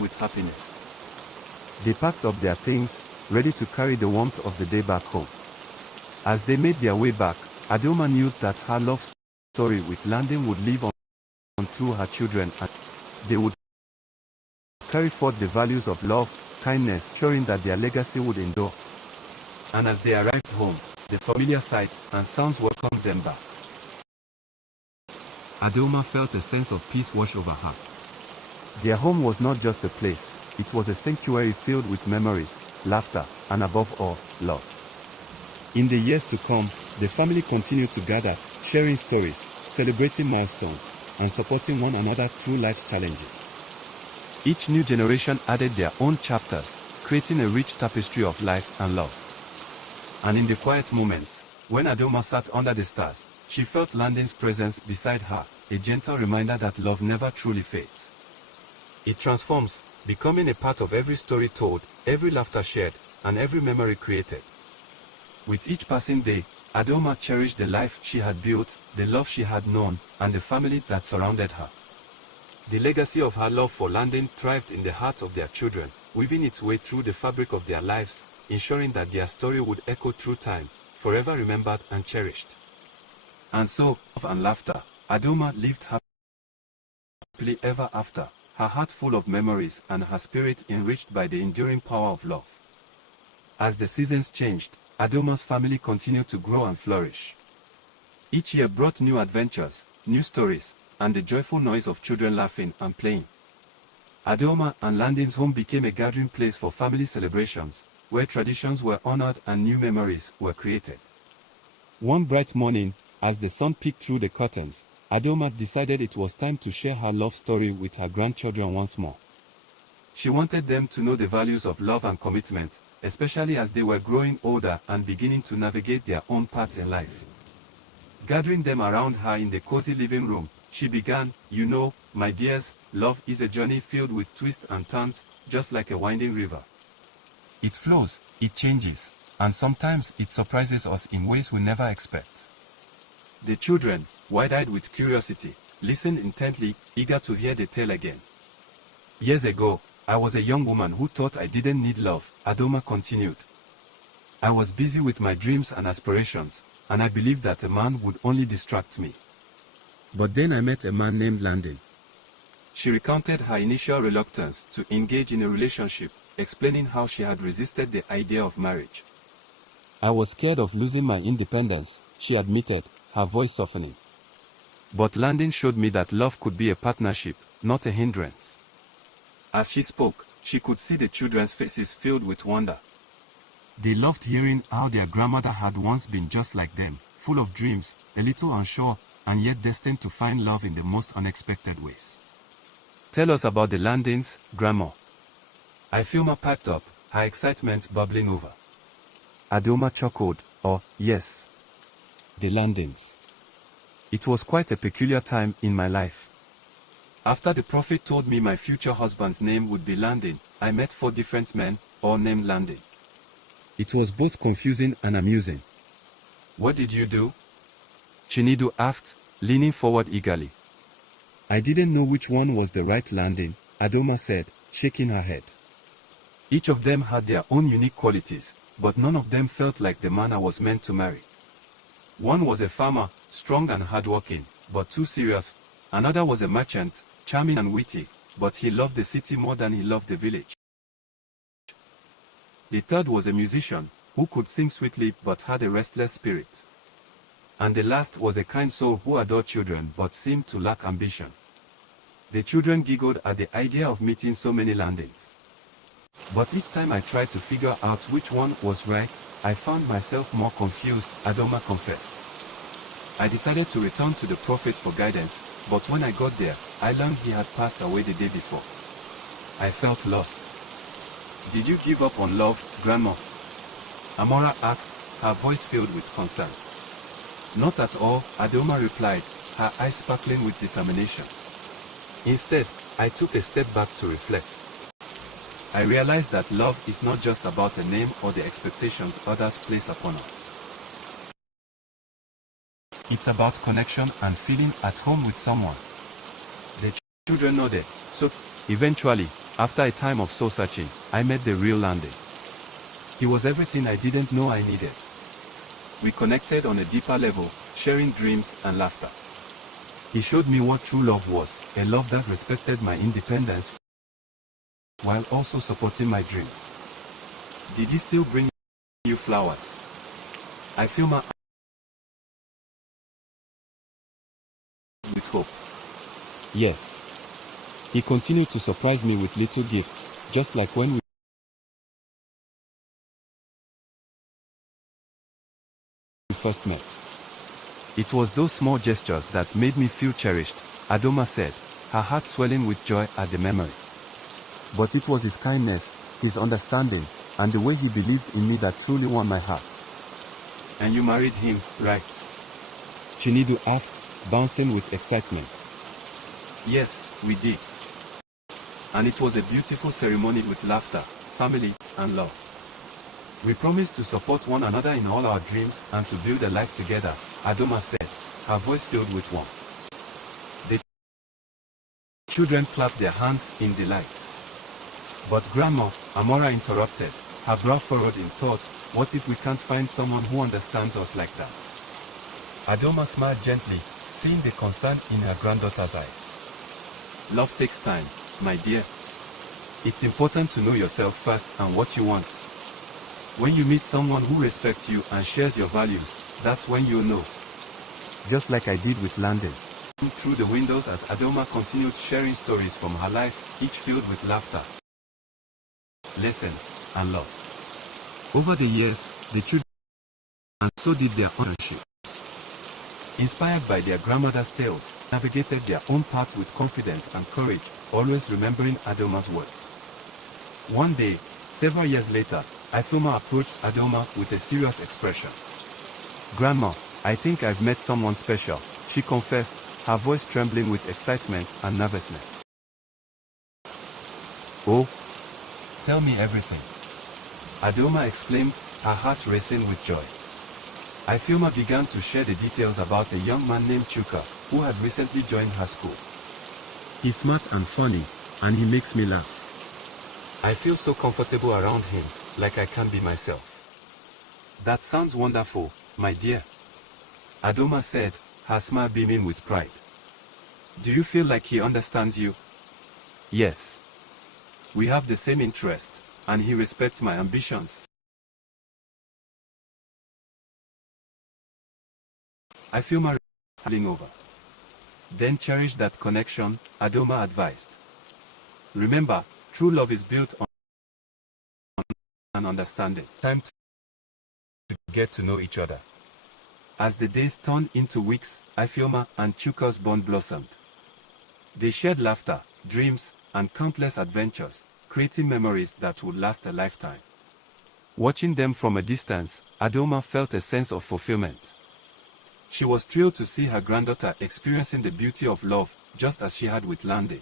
with happiness. They packed up their things, ready to carry the warmth of the day back home. As they made their way back, Adoma knew that her love story with Landon would live on through her children, and they would carry forth the values of love, kindness, ensuring that their legacy would endure. And as they arrived home, the familiar sights and sounds welcomed them back. Adoma felt a sense of peace wash over her. Their home was not just a place, it was a sanctuary filled with memories, laughter, and above all, love. In the years to come, the family continued to gather, sharing stories, celebrating milestones, and supporting one another through life's challenges. Each new generation added their own chapters, creating a rich tapestry of life and love. And in the quiet moments, when Adoma sat under the stars, she felt Landon's presence beside her, a gentle reminder that love never truly fades. It transforms, becoming a part of every story told, every laughter shared, and every memory created. With each passing day, Adoma cherished the life she had built, the love she had known, and the family that surrounded her. The legacy of her love for Landon thrived in the hearts of their children, weaving its way through the fabric of their lives, ensuring that their story would echo through time, forever remembered and cherished. And so, love and laughter, Adoma lived happily ever after, her heart full of memories and her spirit enriched by the enduring power of love. As the seasons changed, Adoma's family continued to grow and flourish. Each year brought new adventures, new stories, and the joyful noise of children laughing and playing. Adoma and Landon's home became a gathering place for family celebrations, where traditions were honored and new memories were created. One bright morning, as the sun peeked through the curtains, Adoma decided it was time to share her love story with her grandchildren once more. She wanted them to know the values of love and commitment, especially as they were growing older and beginning to navigate their own paths in life. Gathering them around her in the cozy living room, she began, "You know, my dears, love is a journey filled with twists and turns, just like a winding river. It flows, it changes, and sometimes it surprises us in ways we never expect." The children, wide-eyed with curiosity, listened intently, eager to hear the tale again. "Years ago, I was a young woman who thought I didn't need love," Adoma continued. "I was busy with my dreams and aspirations, and I believed that a man would only distract me. But then I met a man named Landon." She recounted her initial reluctance to engage in a relationship, explaining how she had resisted the idea of marriage. "I was scared of losing my independence," she admitted, her voice softening. "But Landon showed me that love could be a partnership, not a hindrance." As she spoke, she could see the children's faces filled with wonder. They loved hearing how their grandmother had once been just like them, full of dreams, a little unsure, and yet destined to find love in the most unexpected ways. "Tell us about the Landons, Grandma." Ifeoma piped up, her excitement bubbling over. Adoma chuckled, "Oh, yes. The Landons. It was quite a peculiar time in my life. After the prophet told me my future husband's name would be Landon, I met 4 different men, all named Landon. It was both confusing and amusing." "What did you do?" Chinedu asked, leaning forward eagerly. I didn't know which one was the right landing, Adoma said, shaking her head. Each of them had their own unique qualities, but none of them felt like the man I was meant to marry. One was a farmer, strong and hardworking, but too serious. Another was a merchant, charming and witty, but he loved the city more than he loved the village. The third was a musician, who could sing sweetly but had a restless spirit. And the last was a kind soul who adored children but seemed to lack ambition. The children giggled at the idea of meeting so many landings. But each time I tried to figure out which one was right, I found myself more confused, Adoma confessed. I decided to return to the prophet for guidance, but when I got there, I learned he had passed away the day before. I felt lost. Did you give up on love, Grandma? Amora asked, her voice filled with concern. Not at all, Adoma replied, her eyes sparkling with determination. Instead, I took a step back to reflect. I realized that love is not just about a name or the expectations others place upon us. It's about connection and feeling at home with someone. The children nodded. So, eventually, after a time of soul-searching, I met the real landing. He was everything I didn't know I needed. We connected on a deeper level, sharing dreams and laughter. He showed me what true love was, a love that respected my independence while also supporting my dreams. Did he still bring you flowers? I feel my with hope. Yes. He continued to surprise me with little gifts, just like when we first met. It was those small gestures that made me feel cherished, Adoma said, her heart swelling with joy at the memory. But it was his kindness, his understanding, and the way he believed in me that truly won my heart. And you married him, right? Chinedu asked, bouncing with excitement. Yes, we did. And it was a beautiful ceremony with laughter, family, and love. We promised to support one another in all our dreams and to build a life together, Adoma said, her voice filled with warmth. The children clapped their hands in delight. But Grandma, Amora interrupted, her brow furrowed in thought, what if we can't find someone who understands us like that? Adoma smiled gently, seeing the concern in her granddaughter's eyes. Love takes time, my dear. It's important to know yourself first and what you want. When you meet someone who respects you and shares your values, that's when you'll know. Just like I did with Landon. Through the windows as Adoma continued sharing stories from her life, each filled with laughter, lessons, and love. Over the years, the children and so did their ownerships. Inspired by their grandmother's tales, navigated their own path with confidence and courage, always remembering Adoma's words. One day, several years later, Ifeoma approached Adoma with a serious expression. Grandma, I think I've met someone special, she confessed, her voice trembling with excitement and nervousness. Oh, tell me everything. Adoma exclaimed, her heart racing with joy. Ifeoma began to share the details about a young man named Chuka, who had recently joined her school. He's smart and funny, and he makes me laugh. I feel so comfortable around him, like I can be myself. That sounds wonderful, my dear. Adoma said, her smile beaming with pride. Do you feel like he understands you? Yes. We have the same interest, and he respects my ambitions. I feel my falling over. Then cherish that connection, Adoma advised. Remember, true love is built on an understanding. Time to get to know each other. As the days turned into weeks, Ifeoma and Chuka's bond blossomed. They shared laughter, dreams, and countless adventures, creating memories that would last a lifetime. Watching them from a distance, Adoma felt a sense of fulfillment. She was thrilled to see her granddaughter experiencing the beauty of love, just as she had with Lande.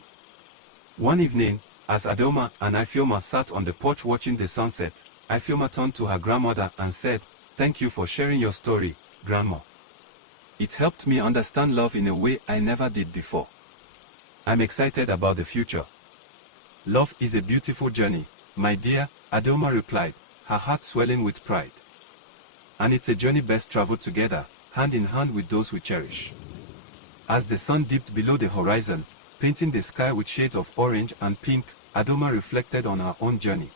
One evening, as Adoma and Ifeoma sat on the porch watching the sunset, Ifeoma turned to her grandmother and said, "Thank you for sharing your story, Grandma. It helped me understand love in a way I never did before." I'm excited about the future. Love is a beautiful journey, my dear, Adoma replied, her heart swelling with pride. And it's a journey best traveled together, hand in hand with those we cherish. As the sun dipped below the horizon, painting the sky with shades of orange and pink, Adoma reflected on her own journey.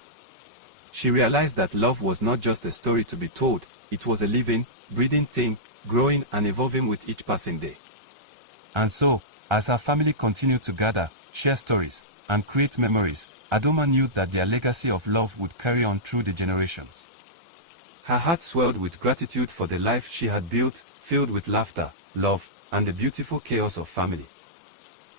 She realized that love was not just a story to be told, it was a living, breathing thing, growing and evolving with each passing day. And so, as her family continued to gather, share stories, and create memories, Adoma knew that their legacy of love would carry on through the generations. Her heart swelled with gratitude for the life she had built, filled with laughter, love, and the beautiful chaos of family.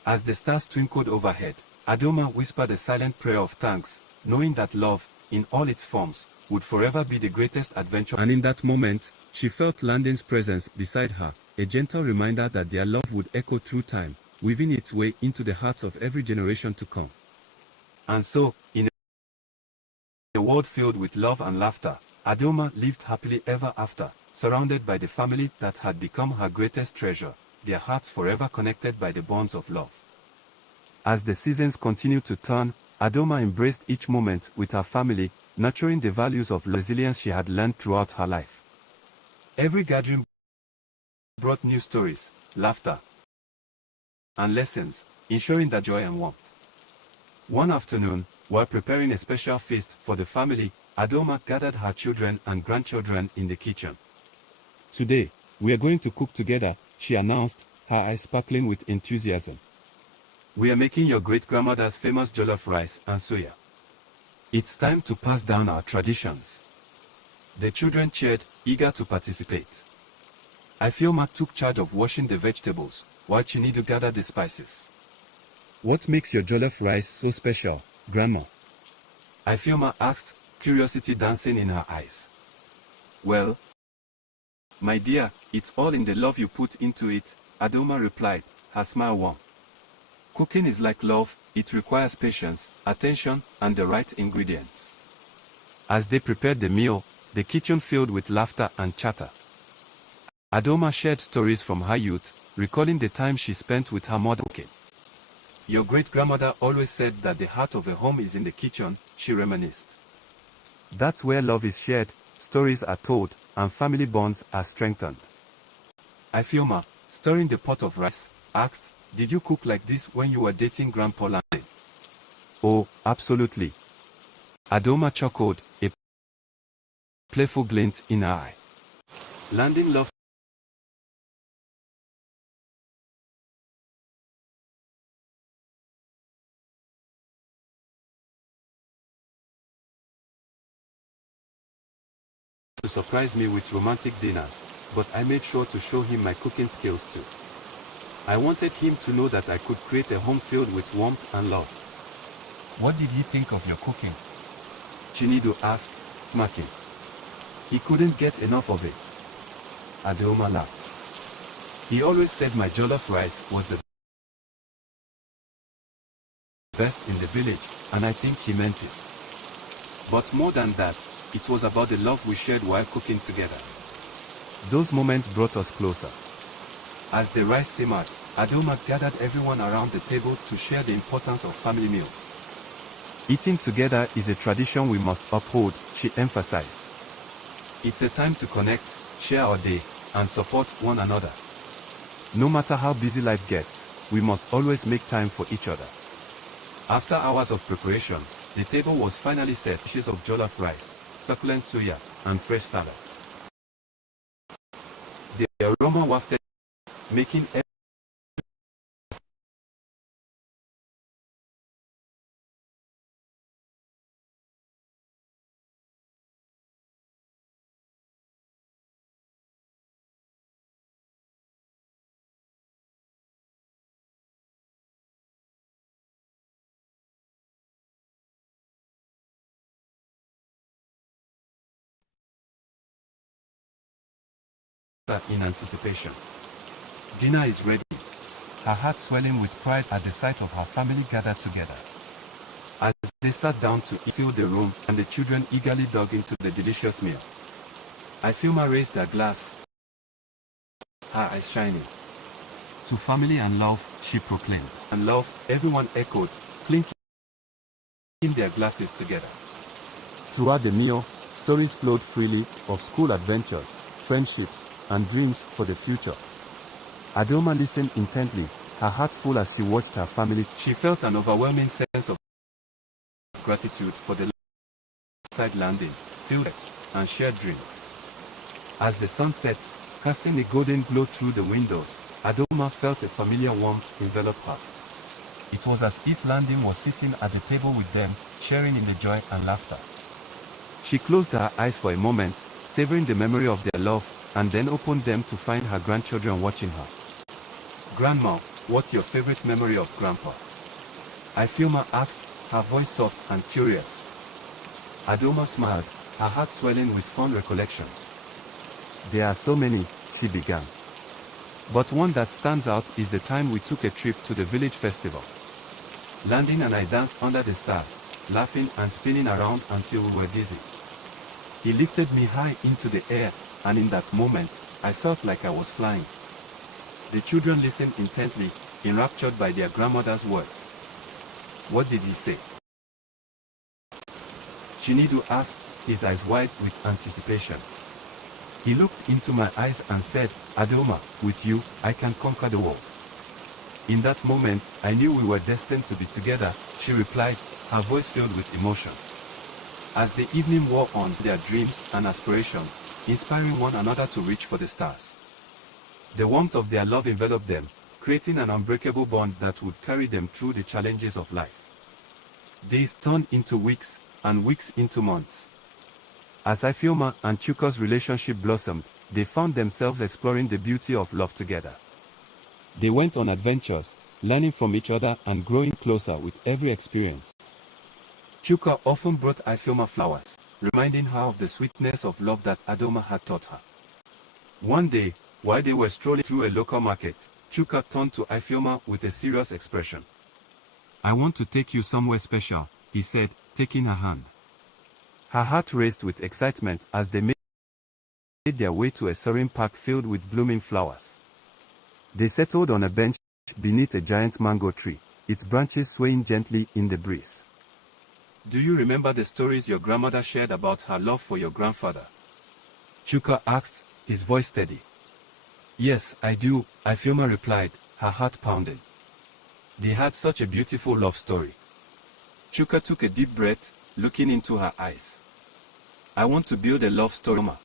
As the stars twinkled overhead, Adoma whispered a silent prayer of thanks, knowing that love, in all its forms, would forever be the greatest adventure. And in that moment, she felt Landon's presence beside her, a gentle reminder that their love would echo through time, weaving its way into the hearts of every generation to come. And so, in a world filled with love and laughter, Adoma lived happily ever after, surrounded by the family that had become her greatest treasure, their hearts forever connected by the bonds of love. As the seasons continued to turn, Adoma embraced each moment with her family, nurturing the values of resilience she had learned throughout her life. Every gathering brought new stories, laughter, and lessons, ensuring that joy and warmth. One afternoon, while preparing a special feast for the family, Adoma gathered her children and grandchildren in the kitchen. Today, we are going to cook together, she announced, her eyes sparkling with enthusiasm. We are making your great-grandmother's famous jollof rice and suya. It's time to pass down our traditions. The children cheered, eager to participate. Ifioma took charge of washing the vegetables, while Chinidu gathered the spices. What makes your jollof rice so special, Grandma? Ifioma asked, curiosity dancing in her eyes. Well, my dear, it's all in the love you put into it, Adoma replied, her smile warm. Cooking is like love, it requires patience, attention, and the right ingredients. As they prepared the meal, the kitchen filled with laughter and chatter. Adoma shared stories from her youth, recalling the time she spent with her mother cooking. Your great-grandmother always said that the heart of a home is in the kitchen, she reminisced. That's where love is shared, stories are told, and family bonds are strengthened. Ifioma, stirring the pot of rice, asked, did you cook like this when you were dating Grandpa Landon? Oh, absolutely. Adoma chuckled, a playful glint in her eye. Landon loved to surprise me with romantic dinners, but I made sure to show him my cooking skills too. I wanted him to know that I could create a home filled with warmth and love. What did he think of your cooking? Chinidu asked, smirking. He couldn't get enough of it. Adoma laughed. He always said my jollof rice was the best in the village, and I think he meant it. But more than that, it was about the love we shared while cooking together. Those moments brought us closer. As the rice simmered, Adoma gathered everyone around the table to share the importance of family meals. Eating together is a tradition we must uphold, she emphasized. It's a time to connect, share our day, and support one another. No matter how busy life gets, we must always make time for each other. After hours of preparation, the table was finally set. Dishes of jollof rice, succulent suya, and fresh salads. The aroma wafted, making in anticipation. Dinner is ready, her heart swelling with pride at the sight of her family gathered together. As they sat down to fill the room and the children eagerly dug into the delicious meal. Ifioma raised her glass, her eyes shining. To family and love, she proclaimed. And love, everyone echoed, clinking their glasses together. Throughout the meal, stories flowed freely of school adventures, friendships, and dreams for the future. Adoma listened intently, her heart full as she watched her family. She felt an overwhelming sense of gratitude for the side landing, filled and shared dreams. As the sun set, casting a golden glow through the windows, Adoma felt a familiar warmth envelop her. It was as if landing was sitting at the table with them, sharing in the joy and laughter. She closed her eyes for a moment, savoring the memory of their love, and then opened them to find her grandchildren watching her. Grandma, what's your favorite memory of Grandpa? Ifeoma asked, her voice soft and curious. Adoma smiled, her heart swelling with fond recollections. There are so many, she began. But one that stands out is the time we took a trip to the village festival. Landing and I danced under the stars, laughing and spinning around until we were dizzy. He lifted me high into the air, and in that moment, I felt like I was flying. The children listened intently, enraptured by their grandmother's words. What did he say? Chinedu asked, his eyes wide with anticipation. He looked into my eyes and said, Adoma, with you, I can conquer the world. In that moment, I knew we were destined to be together, she replied, her voice filled with emotion. As the evening wore on, their dreams and aspirations, inspiring one another to reach for the stars. The warmth of their love enveloped them, creating an unbreakable bond that would carry them through the challenges of life. Days turned into weeks, and weeks into months. As Ifeoma and Chuka's relationship blossomed, they found themselves exploring the beauty of love together. They went on adventures, learning from each other and growing closer with every experience. Chuka often brought Ifeoma flowers, reminding her of the sweetness of love that Adoma had taught her. One day, while they were strolling through a local market, Chuka turned to Ifeoma with a serious expression. I want to take you somewhere special, he said, taking her hand. Her heart raced with excitement as they made their way to a serene park filled with blooming flowers. They settled on a bench beneath a giant mango tree, its branches swaying gently in the breeze. Do you remember the stories your grandmother shared about her love for your grandfather? Chuka asked, his voice steady. Yes, I do, Ifeoma replied, her heart pounding. They had such a beautiful love story. Chuka took a deep breath, looking into her eyes. I want to build a love story, Ma.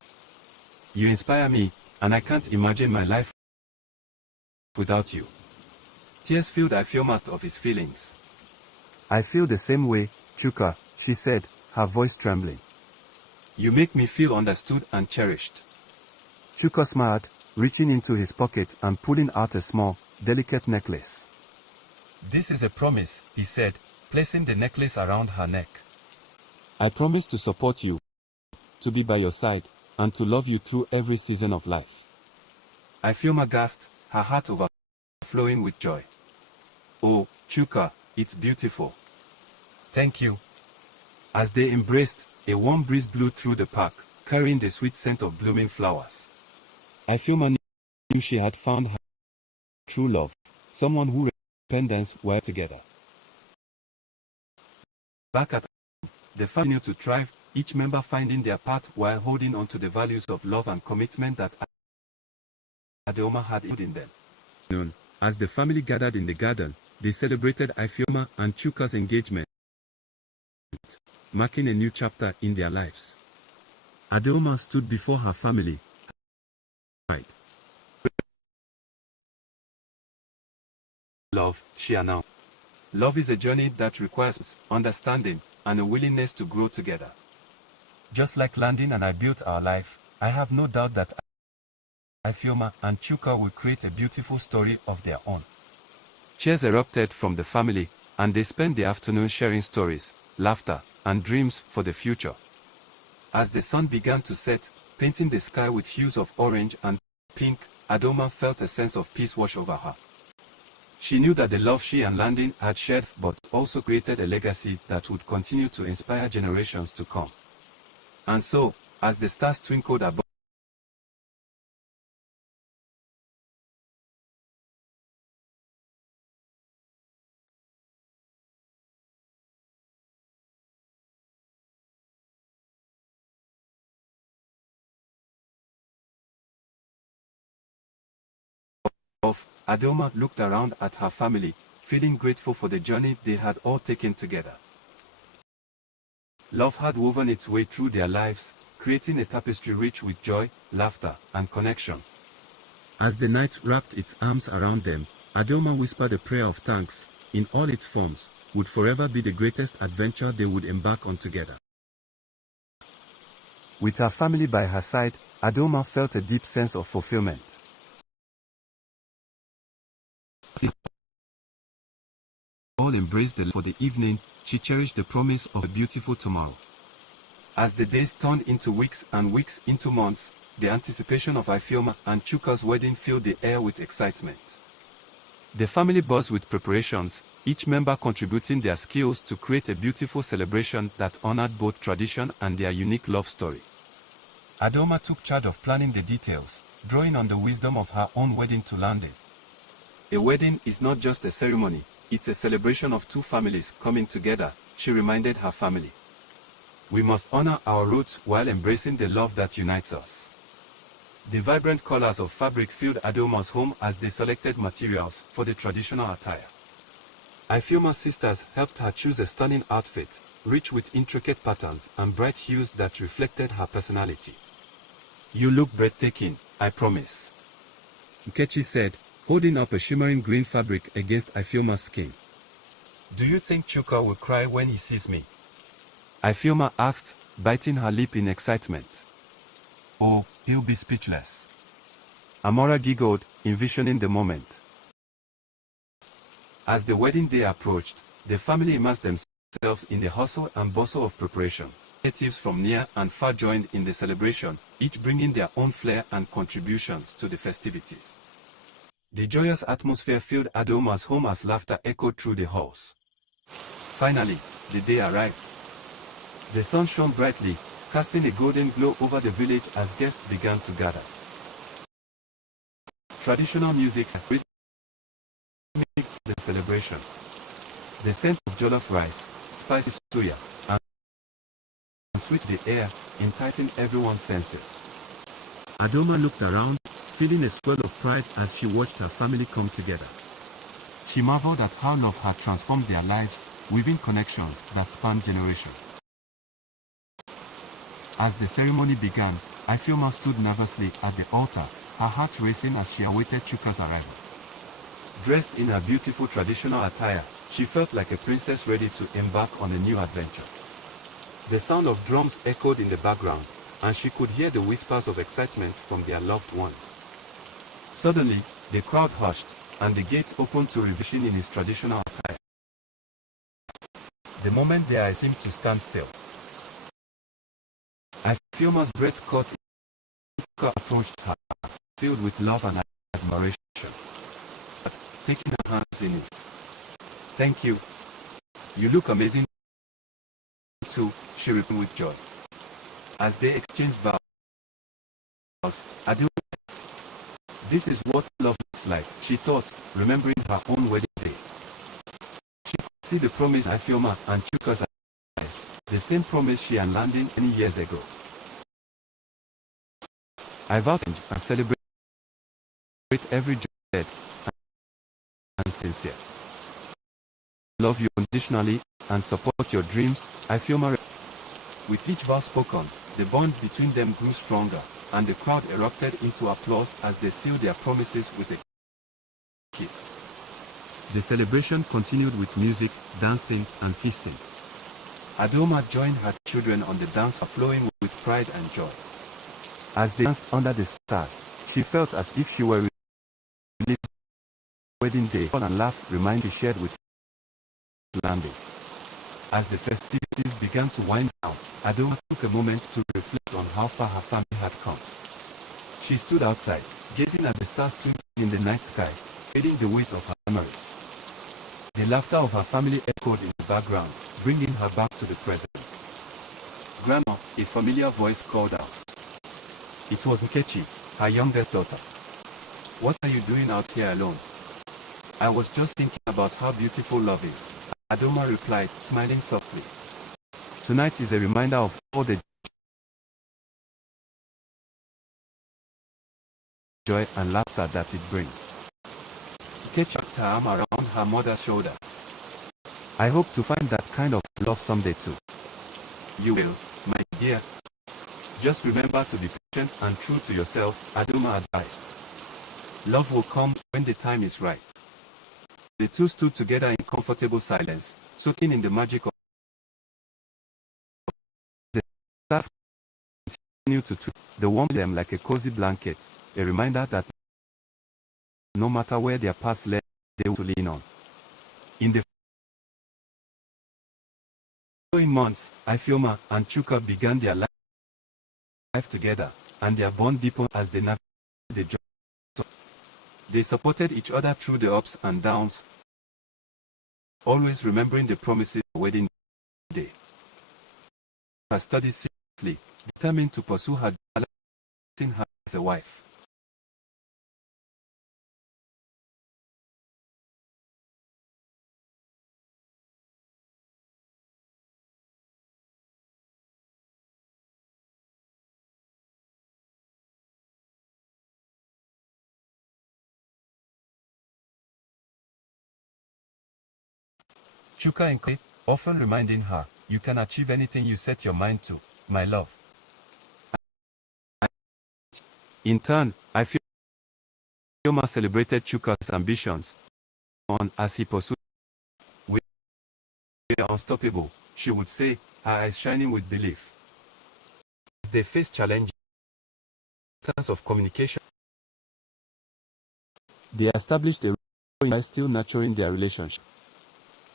You inspire me, and I can't imagine my life without you. Tears filled Ifeoma of his feelings. I feel the same way, Chuka, she said, her voice trembling. You make me feel understood and cherished. Chuka smiled, reaching into his pocket and pulling out a small, delicate necklace. This is a promise, he said, placing the necklace around her neck. I promise to support you, to be by your side, and to love you through every season of life. Ifeoma gasped, her heart overflowing with joy. Oh, Chuka, it's beautiful. Thank you. As they embraced, a warm breeze blew through the park, carrying the sweet scent of blooming flowers. Ifeoma knew she had found her true love, someone who independence were together. Back at home, the family continued to thrive, each member finding their path while holding on to the values of love and commitment that Adoma had in them. As the family gathered in the garden, they celebrated Ifeoma and Chuka's engagement, marking a new chapter in their lives. Adoma stood before her family. Love, she announced. Love is a journey that requires understanding and a willingness to grow together. Just like Landin and I built our life, I have no doubt that Ifeoma and Chuka will create a beautiful story of their own. Cheers erupted from the family, and they spent the afternoon sharing stories, laughter, and dreams for the future. As the sun began to set, painting the sky with hues of orange and pink, Adoma felt a sense of peace wash over her. She knew that the love she and Landin had shared but also created a legacy that would continue to inspire generations to come. And so, as the stars twinkled above Adelma looked around at her family, feeling grateful for the journey they had all taken together. Love had woven its way through their lives, creating a tapestry rich with joy, laughter, and connection. As the night wrapped its arms around them, Adelma whispered a prayer of thanks, in all its forms, would forever be the greatest adventure they would embark on together. With her family by her side, Adelma felt a deep sense of fulfillment. All embraced for the evening, she cherished the promise of a beautiful tomorrow. As the days turned into weeks and weeks into months, the anticipation of Ifeoma and Chuka's wedding filled the air with excitement. The family buzzed with preparations, each member contributing their skills to create a beautiful celebration that honored both tradition and their unique love story. Adelma took charge of planning the details, drawing on the wisdom of her own wedding to landing. A wedding is not just a ceremony, it's a celebration of two families coming together, she reminded her family. We must honor our roots while embracing the love that unites us. The vibrant colors of fabric filled Adelma's home as they selected materials for the traditional attire. Ifeoma's sisters helped her choose a stunning outfit, rich with intricate patterns and bright hues that reflected her personality. You look breathtaking, I promise, Nkechi said, holding up a shimmering green fabric against Ifeoma's skin. Do you think Chuka will cry when he sees me? Ifeoma asked, biting her lip in excitement. Oh, he'll be speechless. Amora giggled, envisioning the moment. As the wedding day approached, the family immersed themselves in the hustle and bustle of preparations. Natives from near and far joined in the celebration, each bringing their own flair and contributions to the festivities. The joyous atmosphere filled Adelma's home as laughter echoed through the halls. Finally, the day arrived. The sun shone brightly, casting a golden glow over the village as guests began to gather. Traditional music rhythmic the celebration. The scent of jollof rice, spicy suya, and sweet the air, enticing everyone's senses. Adelma looked around, feeling a swell of pride as she watched her family come together. She marveled at how love had transformed their lives, weaving connections that spanned generations. As the ceremony began, Ifeoma stood nervously at the altar, her heart racing as she awaited Chuka's arrival. Dressed in her beautiful traditional attire, she felt like a princess ready to embark on a new adventure. The sound of drums echoed in the background, and she could hear the whispers of excitement from their loved ones. Suddenly, the crowd hushed, and the gates opened to reveal in his traditional attire. The moment their eyes seemed to stand still. Ifeoma's breath caught. Chuka approached her, filled with love and admiration. Taking her hands in his. Thank you. You look amazing too, she replied with joy. As they exchanged vows, adieu. This is what love looks like, she thought, remembering her own wedding day. She could see the promise Ifeoma and Chuka's eyes, the same promise she and Landing many years ago. I vow and celebrate every joy and sincere. Love you unconditionally and support your dreams, Ifeoma. With each vow spoken, the bond between them grew stronger, and the crowd erupted into applause as they sealed their promises with a kiss. The celebration continued with music, dancing, and feasting. Adelma joined her children on the dance floor, flowing with pride and joy. As they danced under the stars, she felt as if she were reliving wedding day, and laugh remind she shared with Landing. As the festivities began to wind down, Adelma took a moment to reflect on how far her family had come. She stood outside, gazing at the stars twinkling in the night sky, feeling the weight of her memories. The laughter of her family echoed in the background, bringing her back to the present. Grandma, a familiar voice called out. It was Nkechi, her youngest daughter. What are you doing out here alone? I was just thinking about how beautiful love is, Adelma replied, smiling softly. Tonight is a reminder of all the joy and laughter that it brings. Kate wrapped her arm around her mother's shoulders. I hope to find that kind of love someday too. You will, my dear. Just remember to be patient and true to yourself, Adoma advised. Love will come when the time is right. The two stood together in comfortable silence, soaking in the magic of the stars. Continued to twist the warm them like a cozy blanket, a reminder that no matter where their paths led, they will lean on. In the following months, Ifeoma and Chuka began their life together, and their bond deepened as they navigated the journey. They supported each other through the ups and downs, always remembering the promises of wedding day. Her studies seriously, determined to pursue her dream her as a wife. Chuka encouraged, often reminding her, "You can achieve anything you set your mind to, my love." In turn, Ifeoma celebrated Chuka's ambitions on as he pursued. "We are unstoppable," she would say, her eyes shining with belief. As they faced challenges in terms of communication, they established a routine by still nurturing their relationship.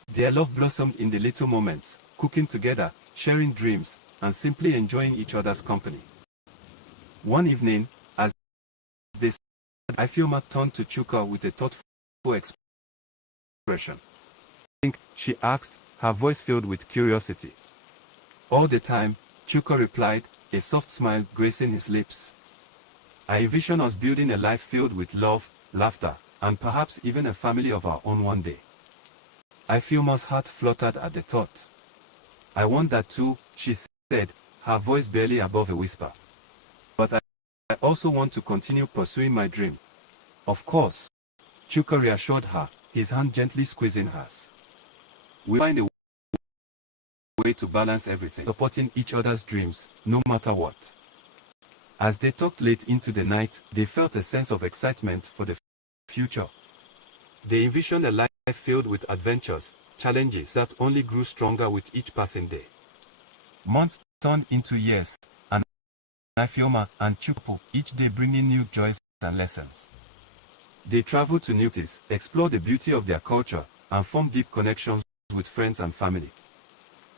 Their love blossomed in the little moments, cooking together, sharing dreams, and simply enjoying each other's company. One evening, as they sat, Ifeoma turned to Chuka with a thoughtful expression. "Think?" she asked, her voice filled with curiosity. "All the time," Chuka replied, a soft smile gracing his lips. "I envision us building a life filled with love, laughter, and perhaps even a family of our own one day." Ifeoma's heart fluttered at the thought. "I want that too," she said, her voice barely above a whisper. "But I also want to continue pursuing my dream." "Of course," Chuka reassured her, his hand gently squeezing hers. "We'll find a way to balance everything, supporting each other's dreams, no matter what." As they talked late into the night, they felt a sense of excitement for the future. They envisioned a life filled with adventures, challenges that only grew stronger with each passing day. Months turned into years, and Ifeoma and Chuka, each day bringing new joys and lessons. They traveled to new cities, explored the beauty of their culture, and formed deep connections with friends and family.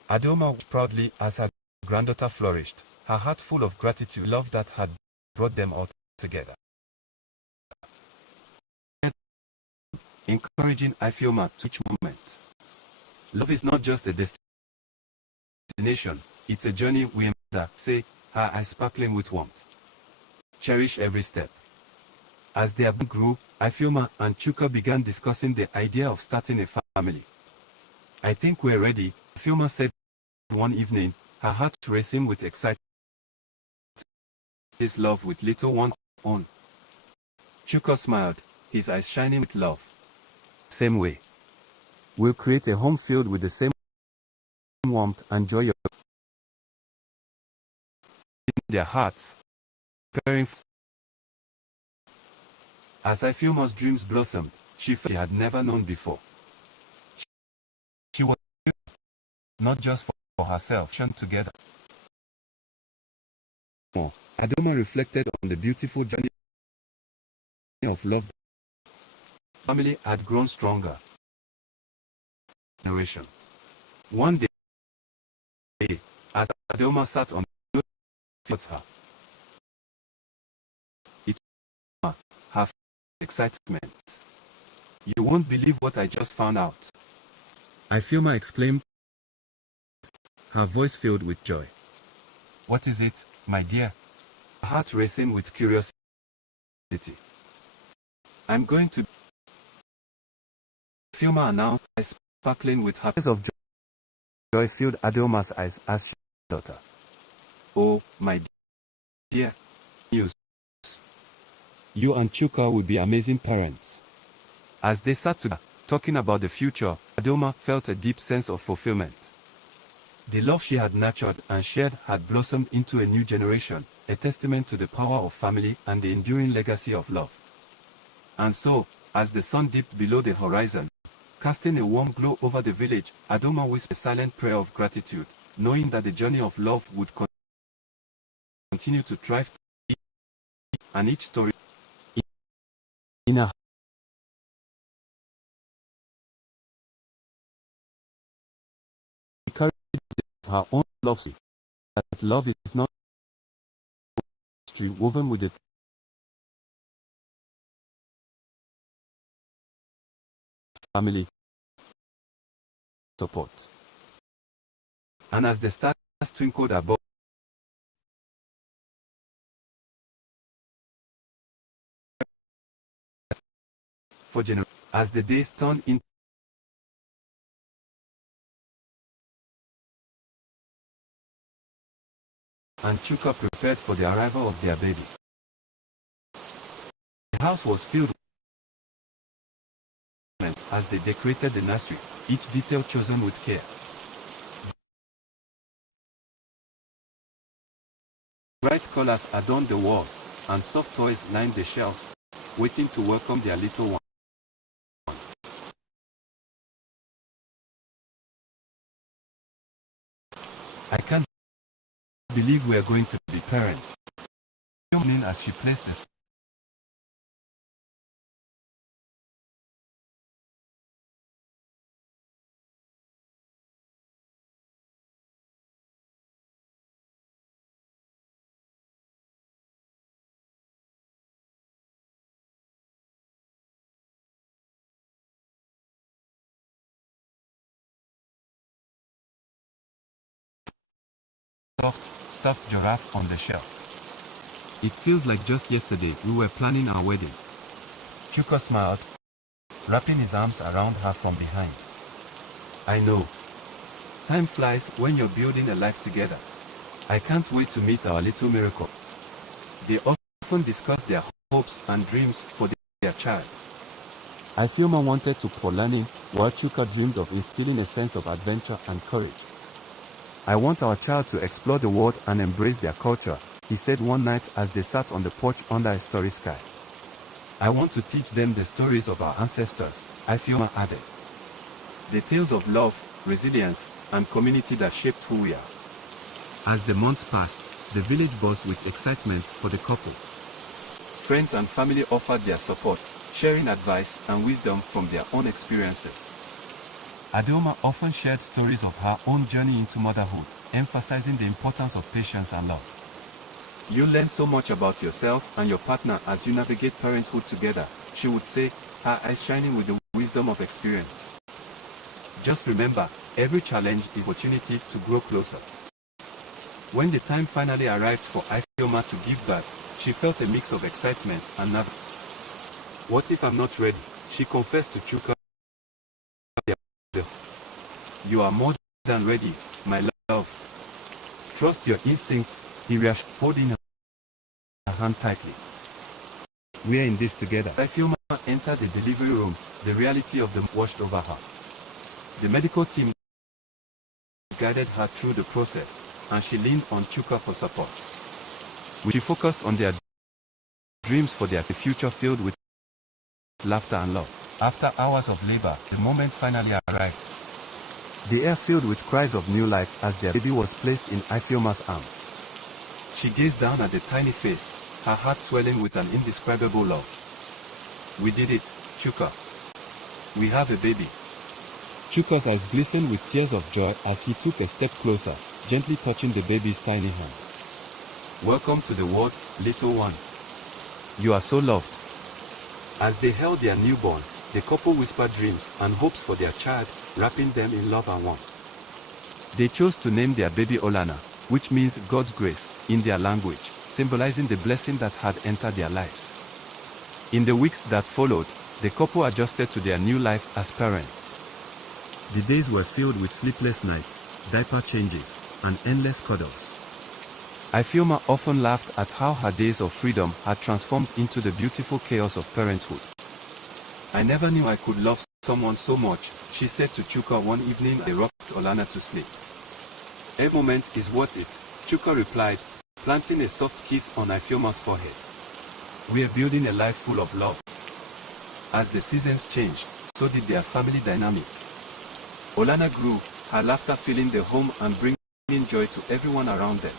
Adoma watched proudly as her granddaughter flourished, her heart full of gratitude and love that had brought them all together. Encouraging Ifeoma to each moment. "Love is not just a destination, it's a journey we embark," say, her eyes sparkling with warmth. "Cherish every step." As their bond grew, Ifeoma and Chuka began discussing the idea of starting a family. "I think we're ready," Ifeoma said one evening, her heart racing with excitement. "This love with little ones on." Chuka smiled, his eyes shining with love. "Same way. We'll create a home filled with the same warmth and joy in their hearts." Preparing as Ifeoma's dreams blossomed, she felt she had never known before. She was not just for herself, shone together. Adoma reflected on the beautiful journey of love. The family had grown stronger. Generations. One day, as Adoma sat on the floor, her. It was her excitement. "You won't believe what I just found out," Ifeoma exclaimed, her voice filled with joy. "What is it, my dear?" Her heart racing with curiosity. "I'm going to..." Ifeoma announced, eyes sparkling with happiness of joy filled Adoma's eyes as she daughter. "Oh, my dear, news. You and Chuka will be amazing parents." As they sat together, talking about the future, Adoma felt a deep sense of fulfillment. The love she had nurtured and shared had blossomed into a new generation, a testament to the power of family and the enduring legacy of love. And so, as the sun dipped below the horizon, casting a warm glow over the village, Adoma whispered a silent prayer of gratitude, knowing that the journey of love would continue to thrive, and each story in her carried her own love, that love is not woven with the family support. And as the stars twinkled above, for generations, as the days turned into and Chuka prepared for the arrival of their baby. The house was filled with as they decorated the nursery, each detail chosen with care. Bright colors adorned the walls, and soft toys lined the shelves, waiting to welcome their little one. I can't believe we are going to be parents. As she placed the soft, stuffed giraffe on the shelf. It feels like just yesterday we were planning our wedding. Chuka smiled, wrapping his arms around her from behind. I know. Time flies when you're building a life together. I can't wait to meet our little miracle. They often discuss their hopes and dreams for their child. Ifeoma wanted to for learning, while Chuka dreamed of instilling a sense of adventure and courage. I want our child to explore the world and embrace their culture, he said one night as they sat on the porch under a starry sky. I want to teach them the stories of our ancestors, Ifeoma added. The tales of love, resilience, and community that shaped who we are. As the months passed, the village buzzed with excitement for the couple. Friends and family offered their support, sharing advice and wisdom from their own experiences. Adoma often shared stories of her own journey into motherhood, emphasizing the importance of patience and love. You learn so much about yourself and your partner as you navigate parenthood together, she would say, her eyes shining with the wisdom of experience. Just remember, every challenge is an opportunity to grow closer. When the time finally arrived for Ifeoma to give birth, she felt a mix of excitement and nervousness. What if I'm not ready? She confessed to Chuka. You are more than ready, my love. Trust your instincts, he reassured, holding her hand tightly. We are in this together. Ifeoma entered the delivery room, the reality of them washed over her. The medical team guided her through the process, and she leaned on Chuka for support. She focused on their dreams for their future filled with laughter and love. After hours of labor, the moment finally arrived. The air filled with cries of new life as their baby was placed in Ifeoma's arms. She gazed down at the tiny face, her heart swelling with an indescribable love. We did it, Chuka. We have a baby. Chuka's eyes glistened with tears of joy as he took a step closer, gently touching the baby's tiny hand. Welcome to the world, little one. You are so loved. As they held their newborn, the couple whispered dreams and hopes for their child, wrapping them in love and warmth. They chose to name their baby Olana, which means God's grace, in their language, symbolizing the blessing that had entered their lives. In the weeks that followed, the couple adjusted to their new life as parents. The days were filled with sleepless nights, diaper changes, and endless cuddles. Ifeoma often laughed at how her days of freedom had transformed into the beautiful chaos of parenthood. I never knew I could love someone so much, she said to Chuka one evening as they rocked Olana to sleep. "Every moment is worth it," Chuka replied, planting a soft kiss on Ifeoma's forehead. "We are building a life full of love." As the seasons changed, so did their family dynamic. Olana grew, her laughter filling the home and bringing joy to everyone around them.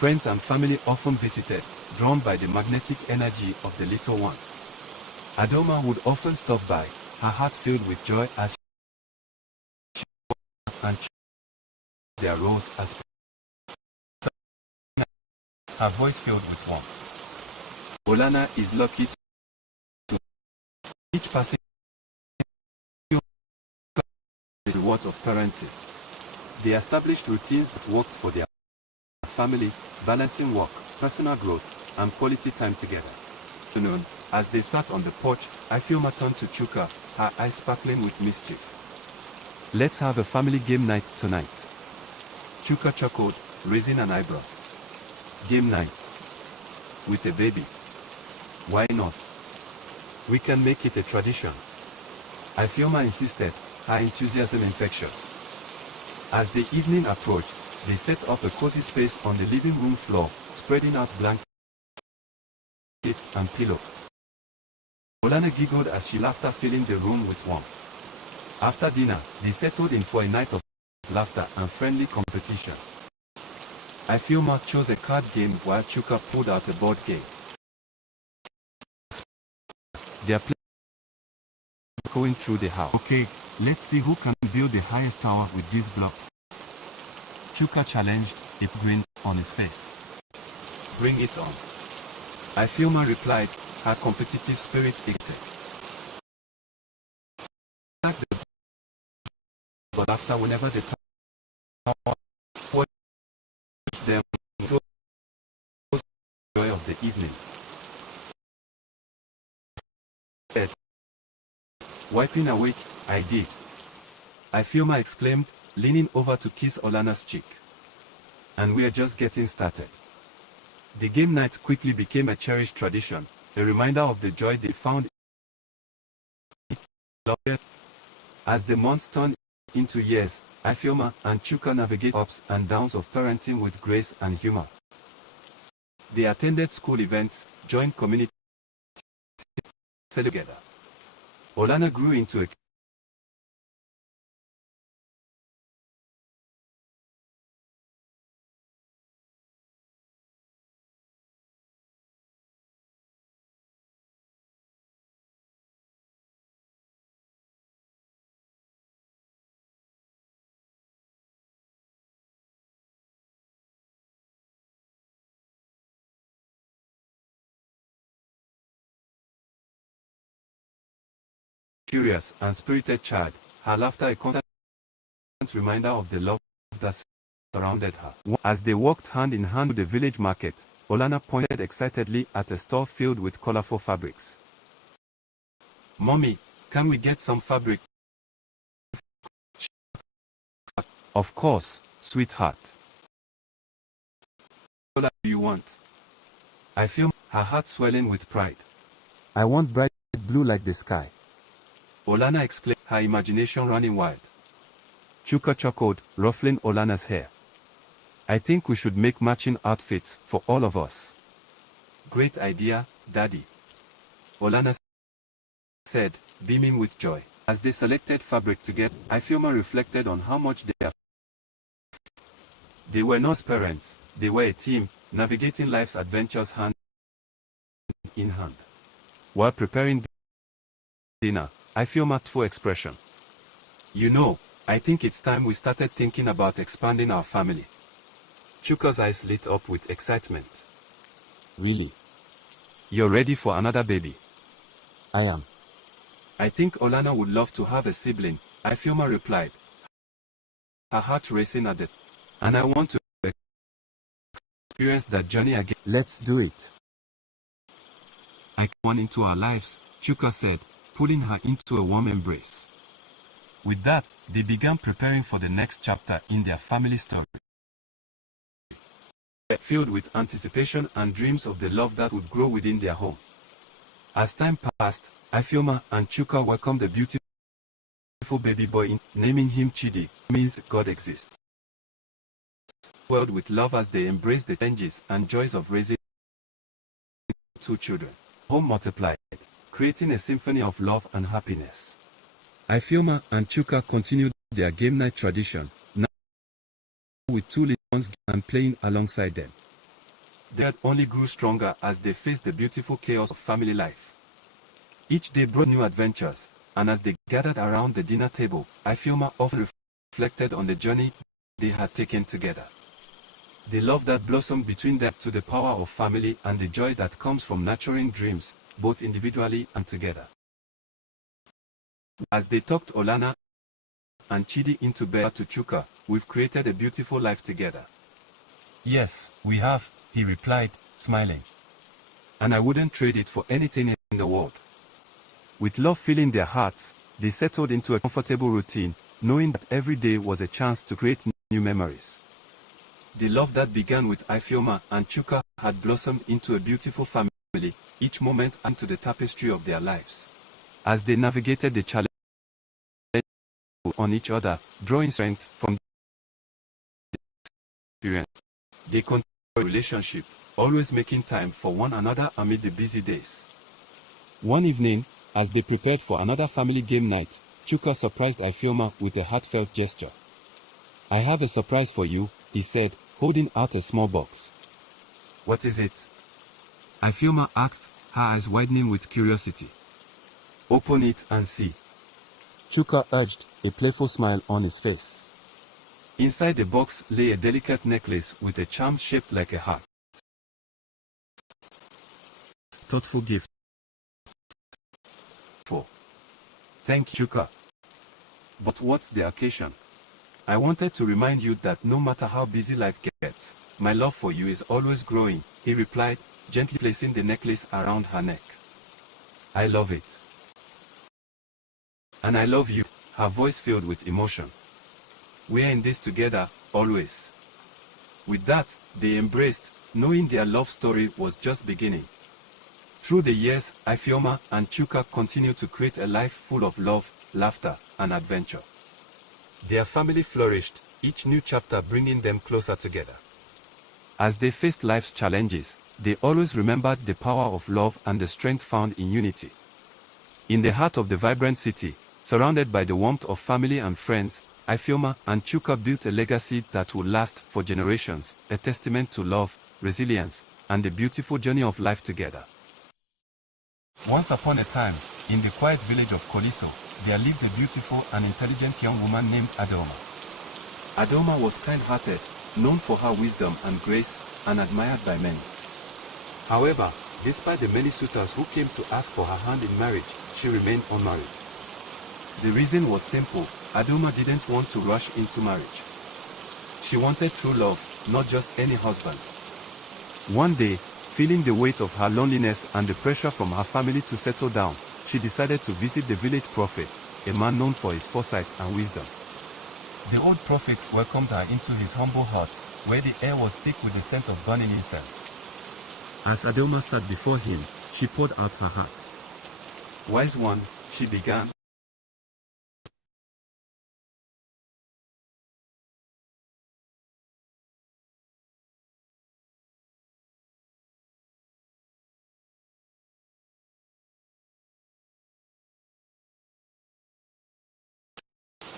Friends and family often visited, drawn by the magnetic energy of the little one. Adoma would often stop by, her heart filled with joy as she and their roles as her voice filled with warmth. Olana is lucky to each passing the reward of parenting. They established routines that worked for their family, balancing work, personal growth, and quality time together. As they sat on the porch, Ifeoma turned to Chuka, her eyes sparkling with mischief. "Let's have a family game night tonight." Chuka chuckled, raising an eyebrow. "Game night? With a baby? Why not? We can make it a tradition." Ifeoma insisted, her enthusiasm infectious. As the evening approached, they set up a cozy space on the living room floor, spreading out blankets and pillows. Olana giggled as she laughed, filling the room with warmth. After dinner, they settled in for a night of laughter and friendly competition. Ifeoma chose a card game while Chuka pulled out a board game. They are going through the house. "Okay, let's see who can build the highest tower with these blocks." Chuka challenged, a grin on his face. "Bring it on." Ifeoma replied, her competitive spirit ignited. But after whenever the tower watched them, it was the joy of the evening. Wiping away, "I did," Ifeoma exclaimed, leaning over to kiss Olana's cheek. "And we are just getting started." The game night quickly became a cherished tradition, a reminder of the joy they found. As the months turned into years, Ifeoma and Chuka navigate ups and downs of parenting with grace and humor. They attended school events, joined community together. Olana grew into a curious and spirited child, her laughter a constant reminder of the love that surrounded her. As they walked hand in hand to the village market, Olana pointed excitedly at a store filled with colorful fabrics. "Mommy, can we get some fabric?" "Of course, sweetheart. What do you want?" I feel her heart swelling with pride. "I want bright blue like the sky," Olana exclaimed, her imagination running wild. Chuka chuckled, ruffling Olana's hair. "I think we should make matching outfits for all of us." "Great idea, Daddy," Olana said, beaming with joy. As they selected fabric together, Ifeoma reflected on how much they were not parents, they were a team, navigating life's adventures hand in hand. While preparing dinner, Ifeoma full expression. "You know, I think it's time we started thinking about expanding our family." Chuka's eyes lit up with excitement. "Really? "You're ready for another baby?" I am." "I think Olana would love to have a sibling," Ifeoma replied, her heart racing at it. "And I want to experience that journey again." "Let's do it." "I come into our lives," Chuka said, pulling her into a warm embrace. With that, they began preparing for the next chapter in their family story. Filled with anticipation and dreams of the love that would grow within their home. As time passed, Ifeoma and Chuka welcomed a beautiful baby boy, naming him Chidi, means God exists. World with love as they embraced the changes and joys of raising two children. Home multiplied, creating a symphony of love and happiness. Ifeoma and Chuka continued their game night tradition, now with two little ones and playing alongside them. They only grew stronger as they faced the beautiful chaos of family life. Each day brought new adventures, and as they gathered around the dinner table, Ifeoma often reflected on the journey they had taken together. The love that blossomed between them to the power of family and the joy that comes from nurturing dreams, both individually and together. As they talked Olana and Chidi into bed to Chuka, we've created a beautiful life together. Yes, we have, he replied, smiling. And I wouldn't trade it for anything in the world. With love filling their hearts, they settled into a comfortable routine, knowing that every day was a chance to create new memories. The love that began with Ifeoma and Chuka had blossomed into a beautiful family, each moment adding to the tapestry of their lives. As they navigated the challenge on each other, drawing strength from the experience, they continued their relationship, always making time for one another amid the busy days. One evening, as they prepared for another family game night, Chuka surprised Ifeoma with a heartfelt gesture. "I have a surprise for you," he said, holding out a small box. "What is it?" Ifeoma asked, her eyes widening with curiosity. "Open it and see," Chuka urged, a playful smile on his face. Inside the box lay a delicate necklace with a charm shaped like a heart. Thoughtful gift. Thank you, Chuka. But what's the occasion? I wanted to remind you that no matter how busy life gets, my love for you is always growing, he replied, gently placing the necklace around her neck. "I love it. And I love you," her voice filled with emotion. "We're in this together, always." With that, they embraced, knowing their love story was just beginning. Through the years, Ifeoma and Chuka continued to create a life full of love, laughter, and adventure. Their family flourished, each new chapter bringing them closer together. As they faced life's challenges, they always remembered the power of love and the strength found in unity. In the heart of the vibrant city, surrounded by the warmth of family and friends, Ifeoma and Chuka built a legacy that will last for generations, a testament to love, resilience, and the beautiful journey of life together. Once upon a time, in the quiet village of Koliso, there lived a beautiful and intelligent young woman named Adaoma. Adaoma was kind-hearted, known for her wisdom and grace, and admired by many. However, despite the many suitors who came to ask for her hand in marriage, she remained unmarried. The reason was simple: Adaoma didn't want to rush into marriage. She wanted true love, not just any husband. One day, feeling the weight of her loneliness and the pressure from her family to settle down, she decided to visit the village prophet, a man known for his foresight and wisdom. The old prophet welcomed her into his humble hut, where the air was thick with the scent of burning incense. As Adaoma sat before him, she poured out her heart. "Wise one," she began,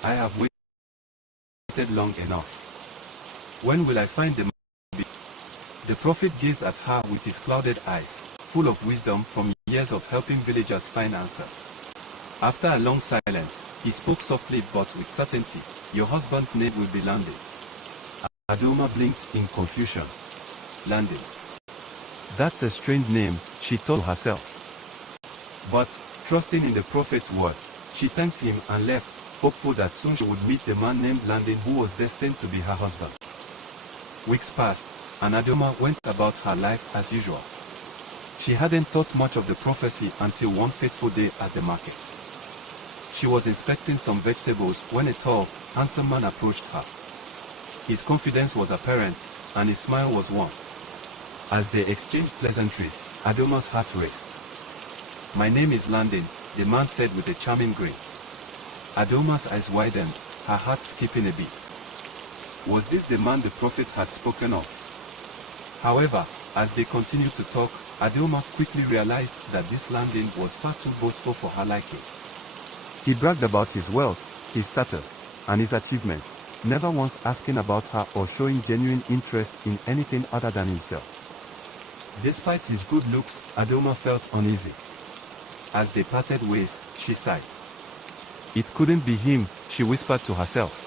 "I have waited long enough. When will I find the man?" The prophet gazed at her with his clouded eyes, full of wisdom from years of helping villagers find answers. After a long silence, he spoke softly but with certainty, "Your husband's name will be Landing." Adaoma blinked in confusion. "Landing? That's a strange name," she thought to herself. But, trusting in the prophet's words, she thanked him and left, hopeful that soon she would meet the man named Landing who was destined to be her husband. Weeks passed, and Adaoma went about her life as usual. She hadn't thought much of the prophecy until one fateful day at the market. She was inspecting some vegetables when a tall, handsome man approached her. His confidence was apparent, and his smile was warm. As they exchanged pleasantries, Adoma's heart raced. "My name is Landon," the man said with a charming grin. Adoma's eyes widened, her heart skipping a beat. Was this the man the prophet had spoken of? However, as they continued to talk, Adoma quickly realized that this Landon was far too boastful for her liking. He bragged about his wealth, his status, and his achievements, never once asking about her or showing genuine interest in anything other than himself. Despite his good looks, Adoma felt uneasy. As they parted ways, she sighed. It couldn't be him, she whispered to herself.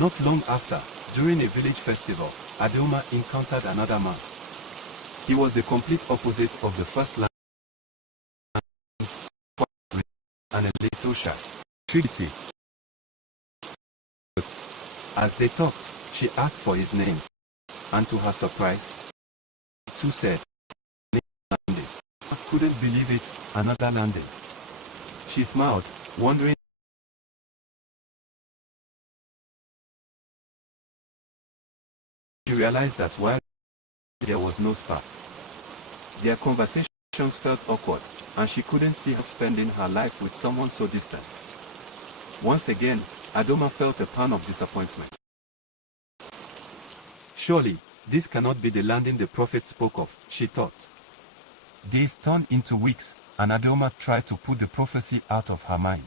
Not long after, during a village festival, Adoma encountered another man. He was the complete opposite of the first Landon, and a little shy. Trinity. As they talked, she asked for his name, and to her surprise, he too said, "Landon." I couldn't believe it, another Landon. She smiled, wondering. She realized that while there was no spark, their conversations felt awkward, and she couldn't see her spending her life with someone so distant. Once again, Adoma felt a pang of disappointment. Surely, this cannot be the Landon the prophet spoke of, she thought. Days turned into weeks, and Adoma tried to put the prophecy out of her mind.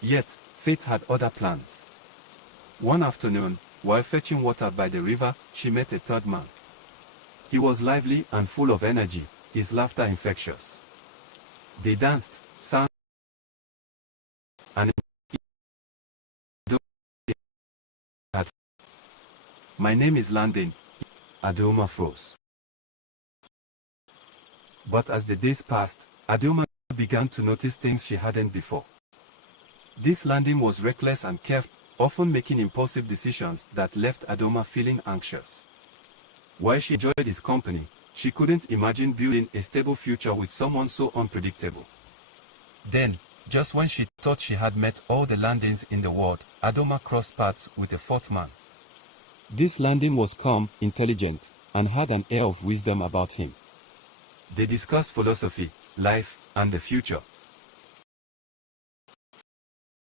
Yet, fate had other plans. One afternoon, while fetching water by the river, she met a third man. He was lively and full of energy, his laughter infectious. They danced, sang, and had. "My name is Landon," Adoma froze. But as the days passed, Adoma began to notice things she hadn't before. This Landon was reckless and carefree, often making impulsive decisions that left Adoma feeling anxious. While she enjoyed his company, she couldn't imagine building a stable future with someone so unpredictable. Then, just when she thought she had met all the Landons in the world, Adoma crossed paths with a fourth man. This Landon was calm, intelligent, and had an air of wisdom about him. They discussed philosophy, life, and the future.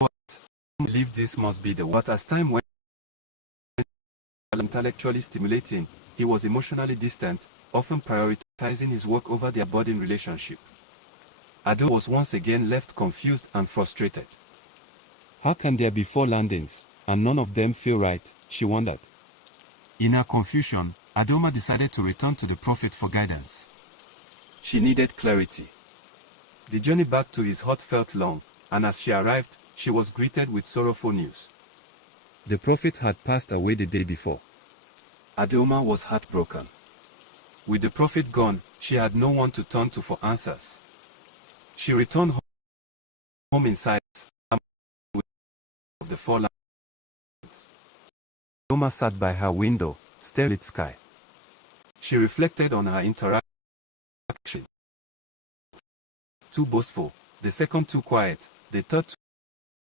I believe this must be the what as time went intellectually stimulating, he was emotionally distant, often prioritizing his work over their budding relationship. Adoma was once again left confused and frustrated. How can there be 4 Landons, and none of them feel right, she wondered. In her confusion, Adoma decided to return to the prophet for guidance. She needed clarity. The journey back to his hut felt long, and as she arrived, she was greeted with sorrowful news. The prophet had passed away the day before. Adoma was heartbroken. With the prophet gone, she had no one to turn to for answers. She returned home in silence of the 4 Landons. Adoma sat by her window, staring at the sky. She reflected on her interaction. Too boastful, the second too quiet, the third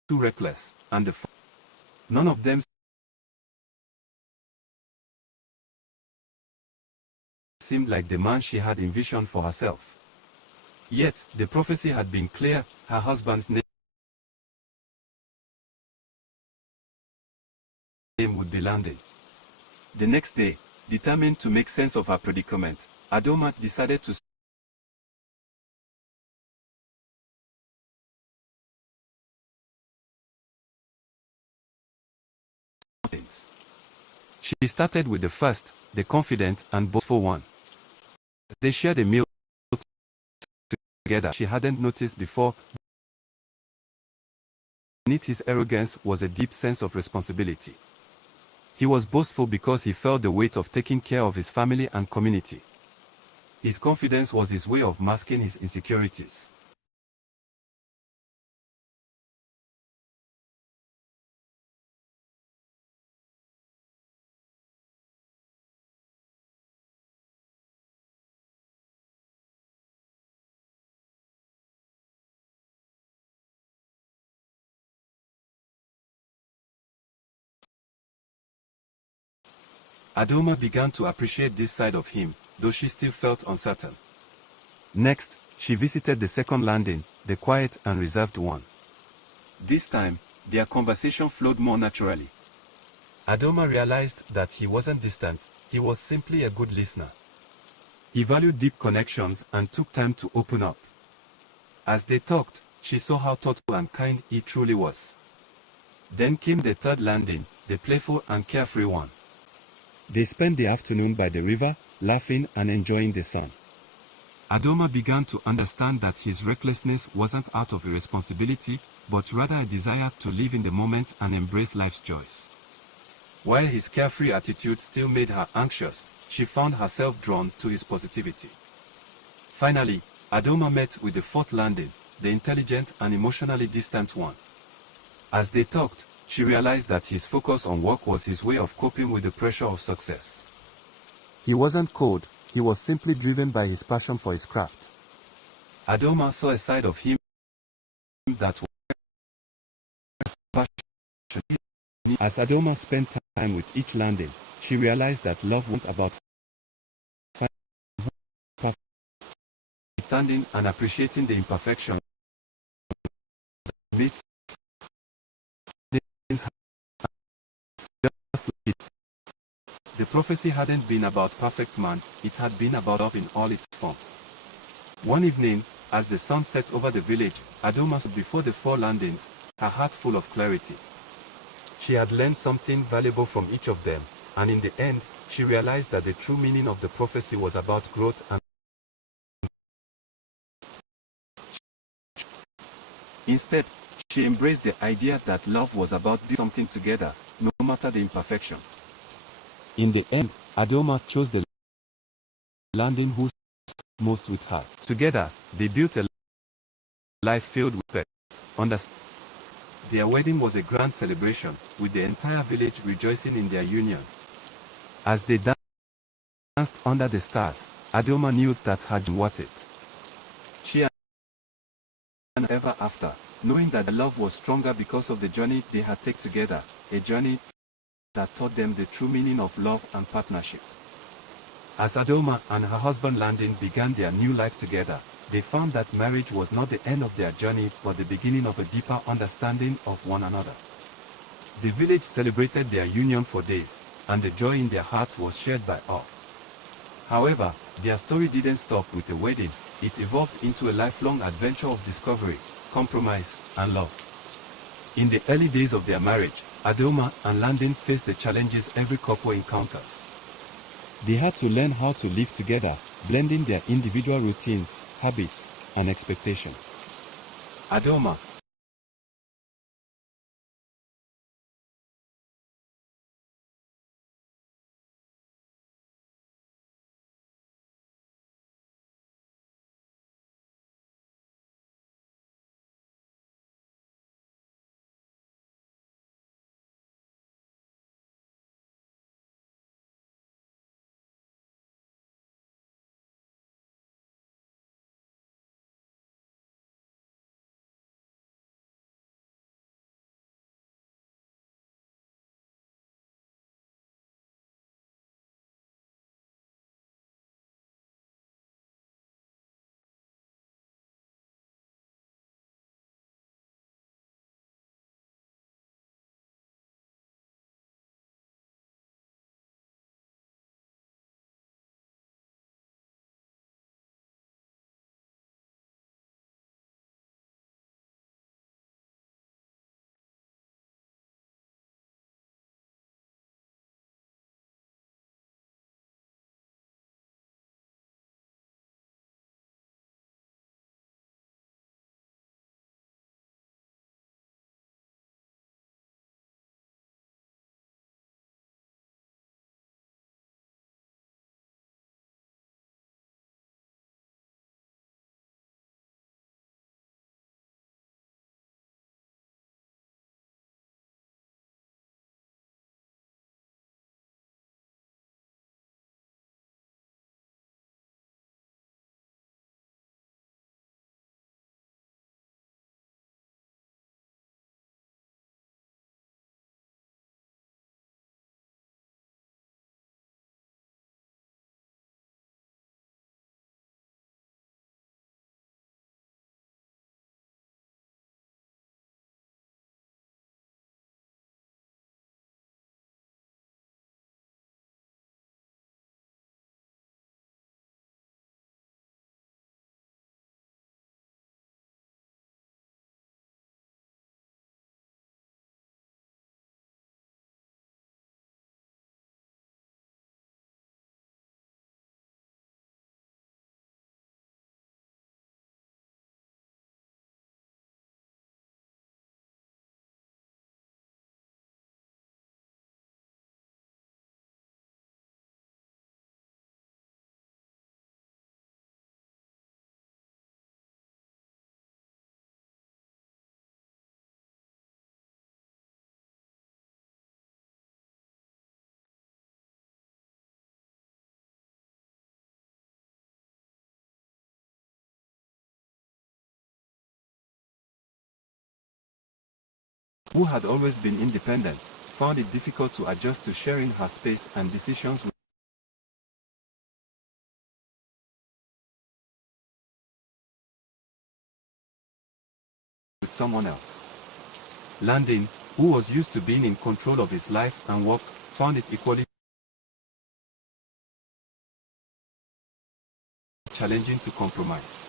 too reckless, and the fourth. None of them seemed like the man she had envisioned for herself. Yet, the prophecy had been clear, her husband's name would be Landon. The next day, determined to make sense of her predicament, Adoma decided to things. She started with the first, the confident and boastful one. They shared a meal together she hadn't noticed before. Beneath his arrogance was a deep sense of responsibility. He was boastful because he felt the weight of taking care of his family and community. His confidence was his way of masking his insecurities. Adoma began to appreciate this side of him, though she still felt uncertain. Next, she visited the second landing, the quiet and reserved one. This time, their conversation flowed more naturally. Adoma realized that he wasn't distant, he was simply a good listener. He valued deep connections and took time to open up. As they talked, she saw how thoughtful and kind he truly was. Then came the third landing, the playful and carefree one. They spent the afternoon by the river, laughing and enjoying the sun. Adoma began to understand that his recklessness wasn't out of irresponsibility, but rather a desire to live in the moment and embrace life's joys. While his carefree attitude still made her anxious, she found herself drawn to his positivity. Finally, Adoma met with the fourth landing, the intelligent and emotionally distant one. As they talked, she realized that his focus on work was his way of coping with the pressure of success. He wasn't cold, he was simply driven by his passion for his craft. Adoma saw a side of him that was passionate. As Adoma spent time with each landing, she realized that love wasn't about Understanding and appreciating the imperfection meets the prophecy hadn't been about perfect man, it had been about love in all its forms. One evening, as the sun set over the village, Adoma stood before the four landings, her heart full of clarity. She had learned something valuable from each of them, and in the end, she realized that the true meaning of the prophecy was about growth and instead, she embraced the idea that love was about doing something together, no matter the imperfections. In the end, Adoma chose the landing who stood most with her. Together, they built a life filled with respect. Their wedding was a grand celebration, with the entire village rejoicing in their union. As they danced under the stars, Adoma knew that had been worth it. She and ever after, knowing that the love was stronger because of the journey they had taken together, a journey that taught them the true meaning of love and partnership. As Adoma and her husband Landin began their new life together, they found that marriage was not the end of their journey but the beginning of a deeper understanding of one another. The village celebrated their union for days, and the joy in their hearts was shared by all. However, their story didn't stop with the wedding, it evolved into a lifelong adventure of discovery, compromise, and love. In the early days of their marriage, Adoma and Landin faced the challenges every couple encounters. They had to learn how to live together, blending their individual routines, habits, and expectations. Adoma, who had always been independent, found it difficult to adjust to sharing her space and decisions with someone else. Landon, who was used to being in control of his life and work, found it equally challenging to compromise.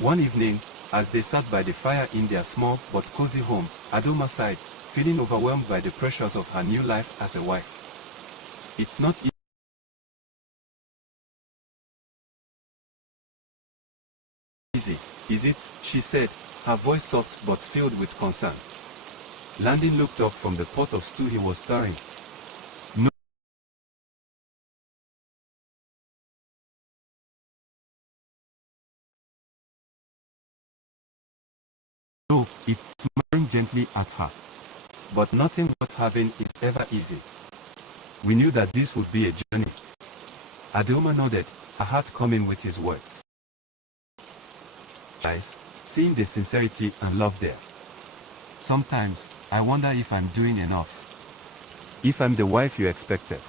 One evening, as they sat by the fire in their small but cozy home, Adoma sighed, feeling overwhelmed by the pressures of her new life as a wife. It's not easy, is it? She said, her voice soft but filled with concern. Landon looked up from the pot of stew he was stirring. No, it's smiling gently at her. But nothing worth having is ever easy. We knew that this would be a journey. Adoma nodded, her heart coming with his words. Eyes, seeing the sincerity and love there. Sometimes, I wonder if I'm doing enough. If I'm the wife you expected.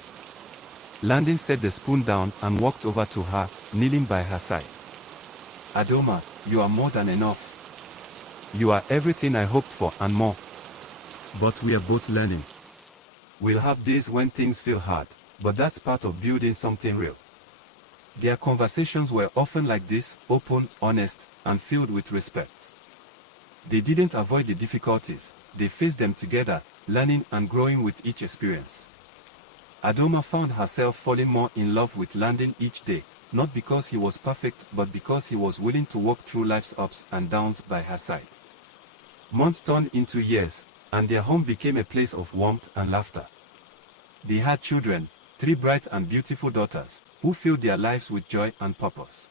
Landon set the spoon down and walked over to her, kneeling by her side. Adoma, you are more than enough. You are everything I hoped for and more. But we are both learning. We'll have days when things feel hard, but that's part of building something real. Their conversations were often like this, open, honest, and filled with respect. They didn't avoid the difficulties, they faced them together, learning and growing with each experience. Adoma found herself falling more in love with Landon each day, not because he was perfect but because he was willing to walk through life's ups and downs by her side. Months turned into years, and their home became a place of warmth and laughter. They had children, 3 bright and beautiful daughters, who filled their lives with joy and purpose.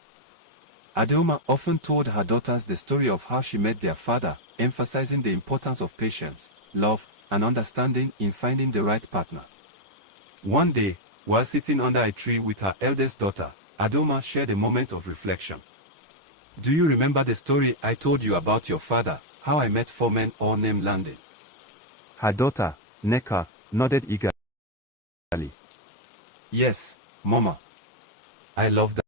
Adoma often told her daughters the story of how she met their father, emphasizing the importance of patience, love, and understanding in finding the right partner. One day, while sitting under a tree with her eldest daughter, Adoma shared a moment of reflection. Do you remember the story I told you about your father, how I met 4 men all named Landon? Her daughter, Neka, nodded eagerly. Yes, Mama. I love that.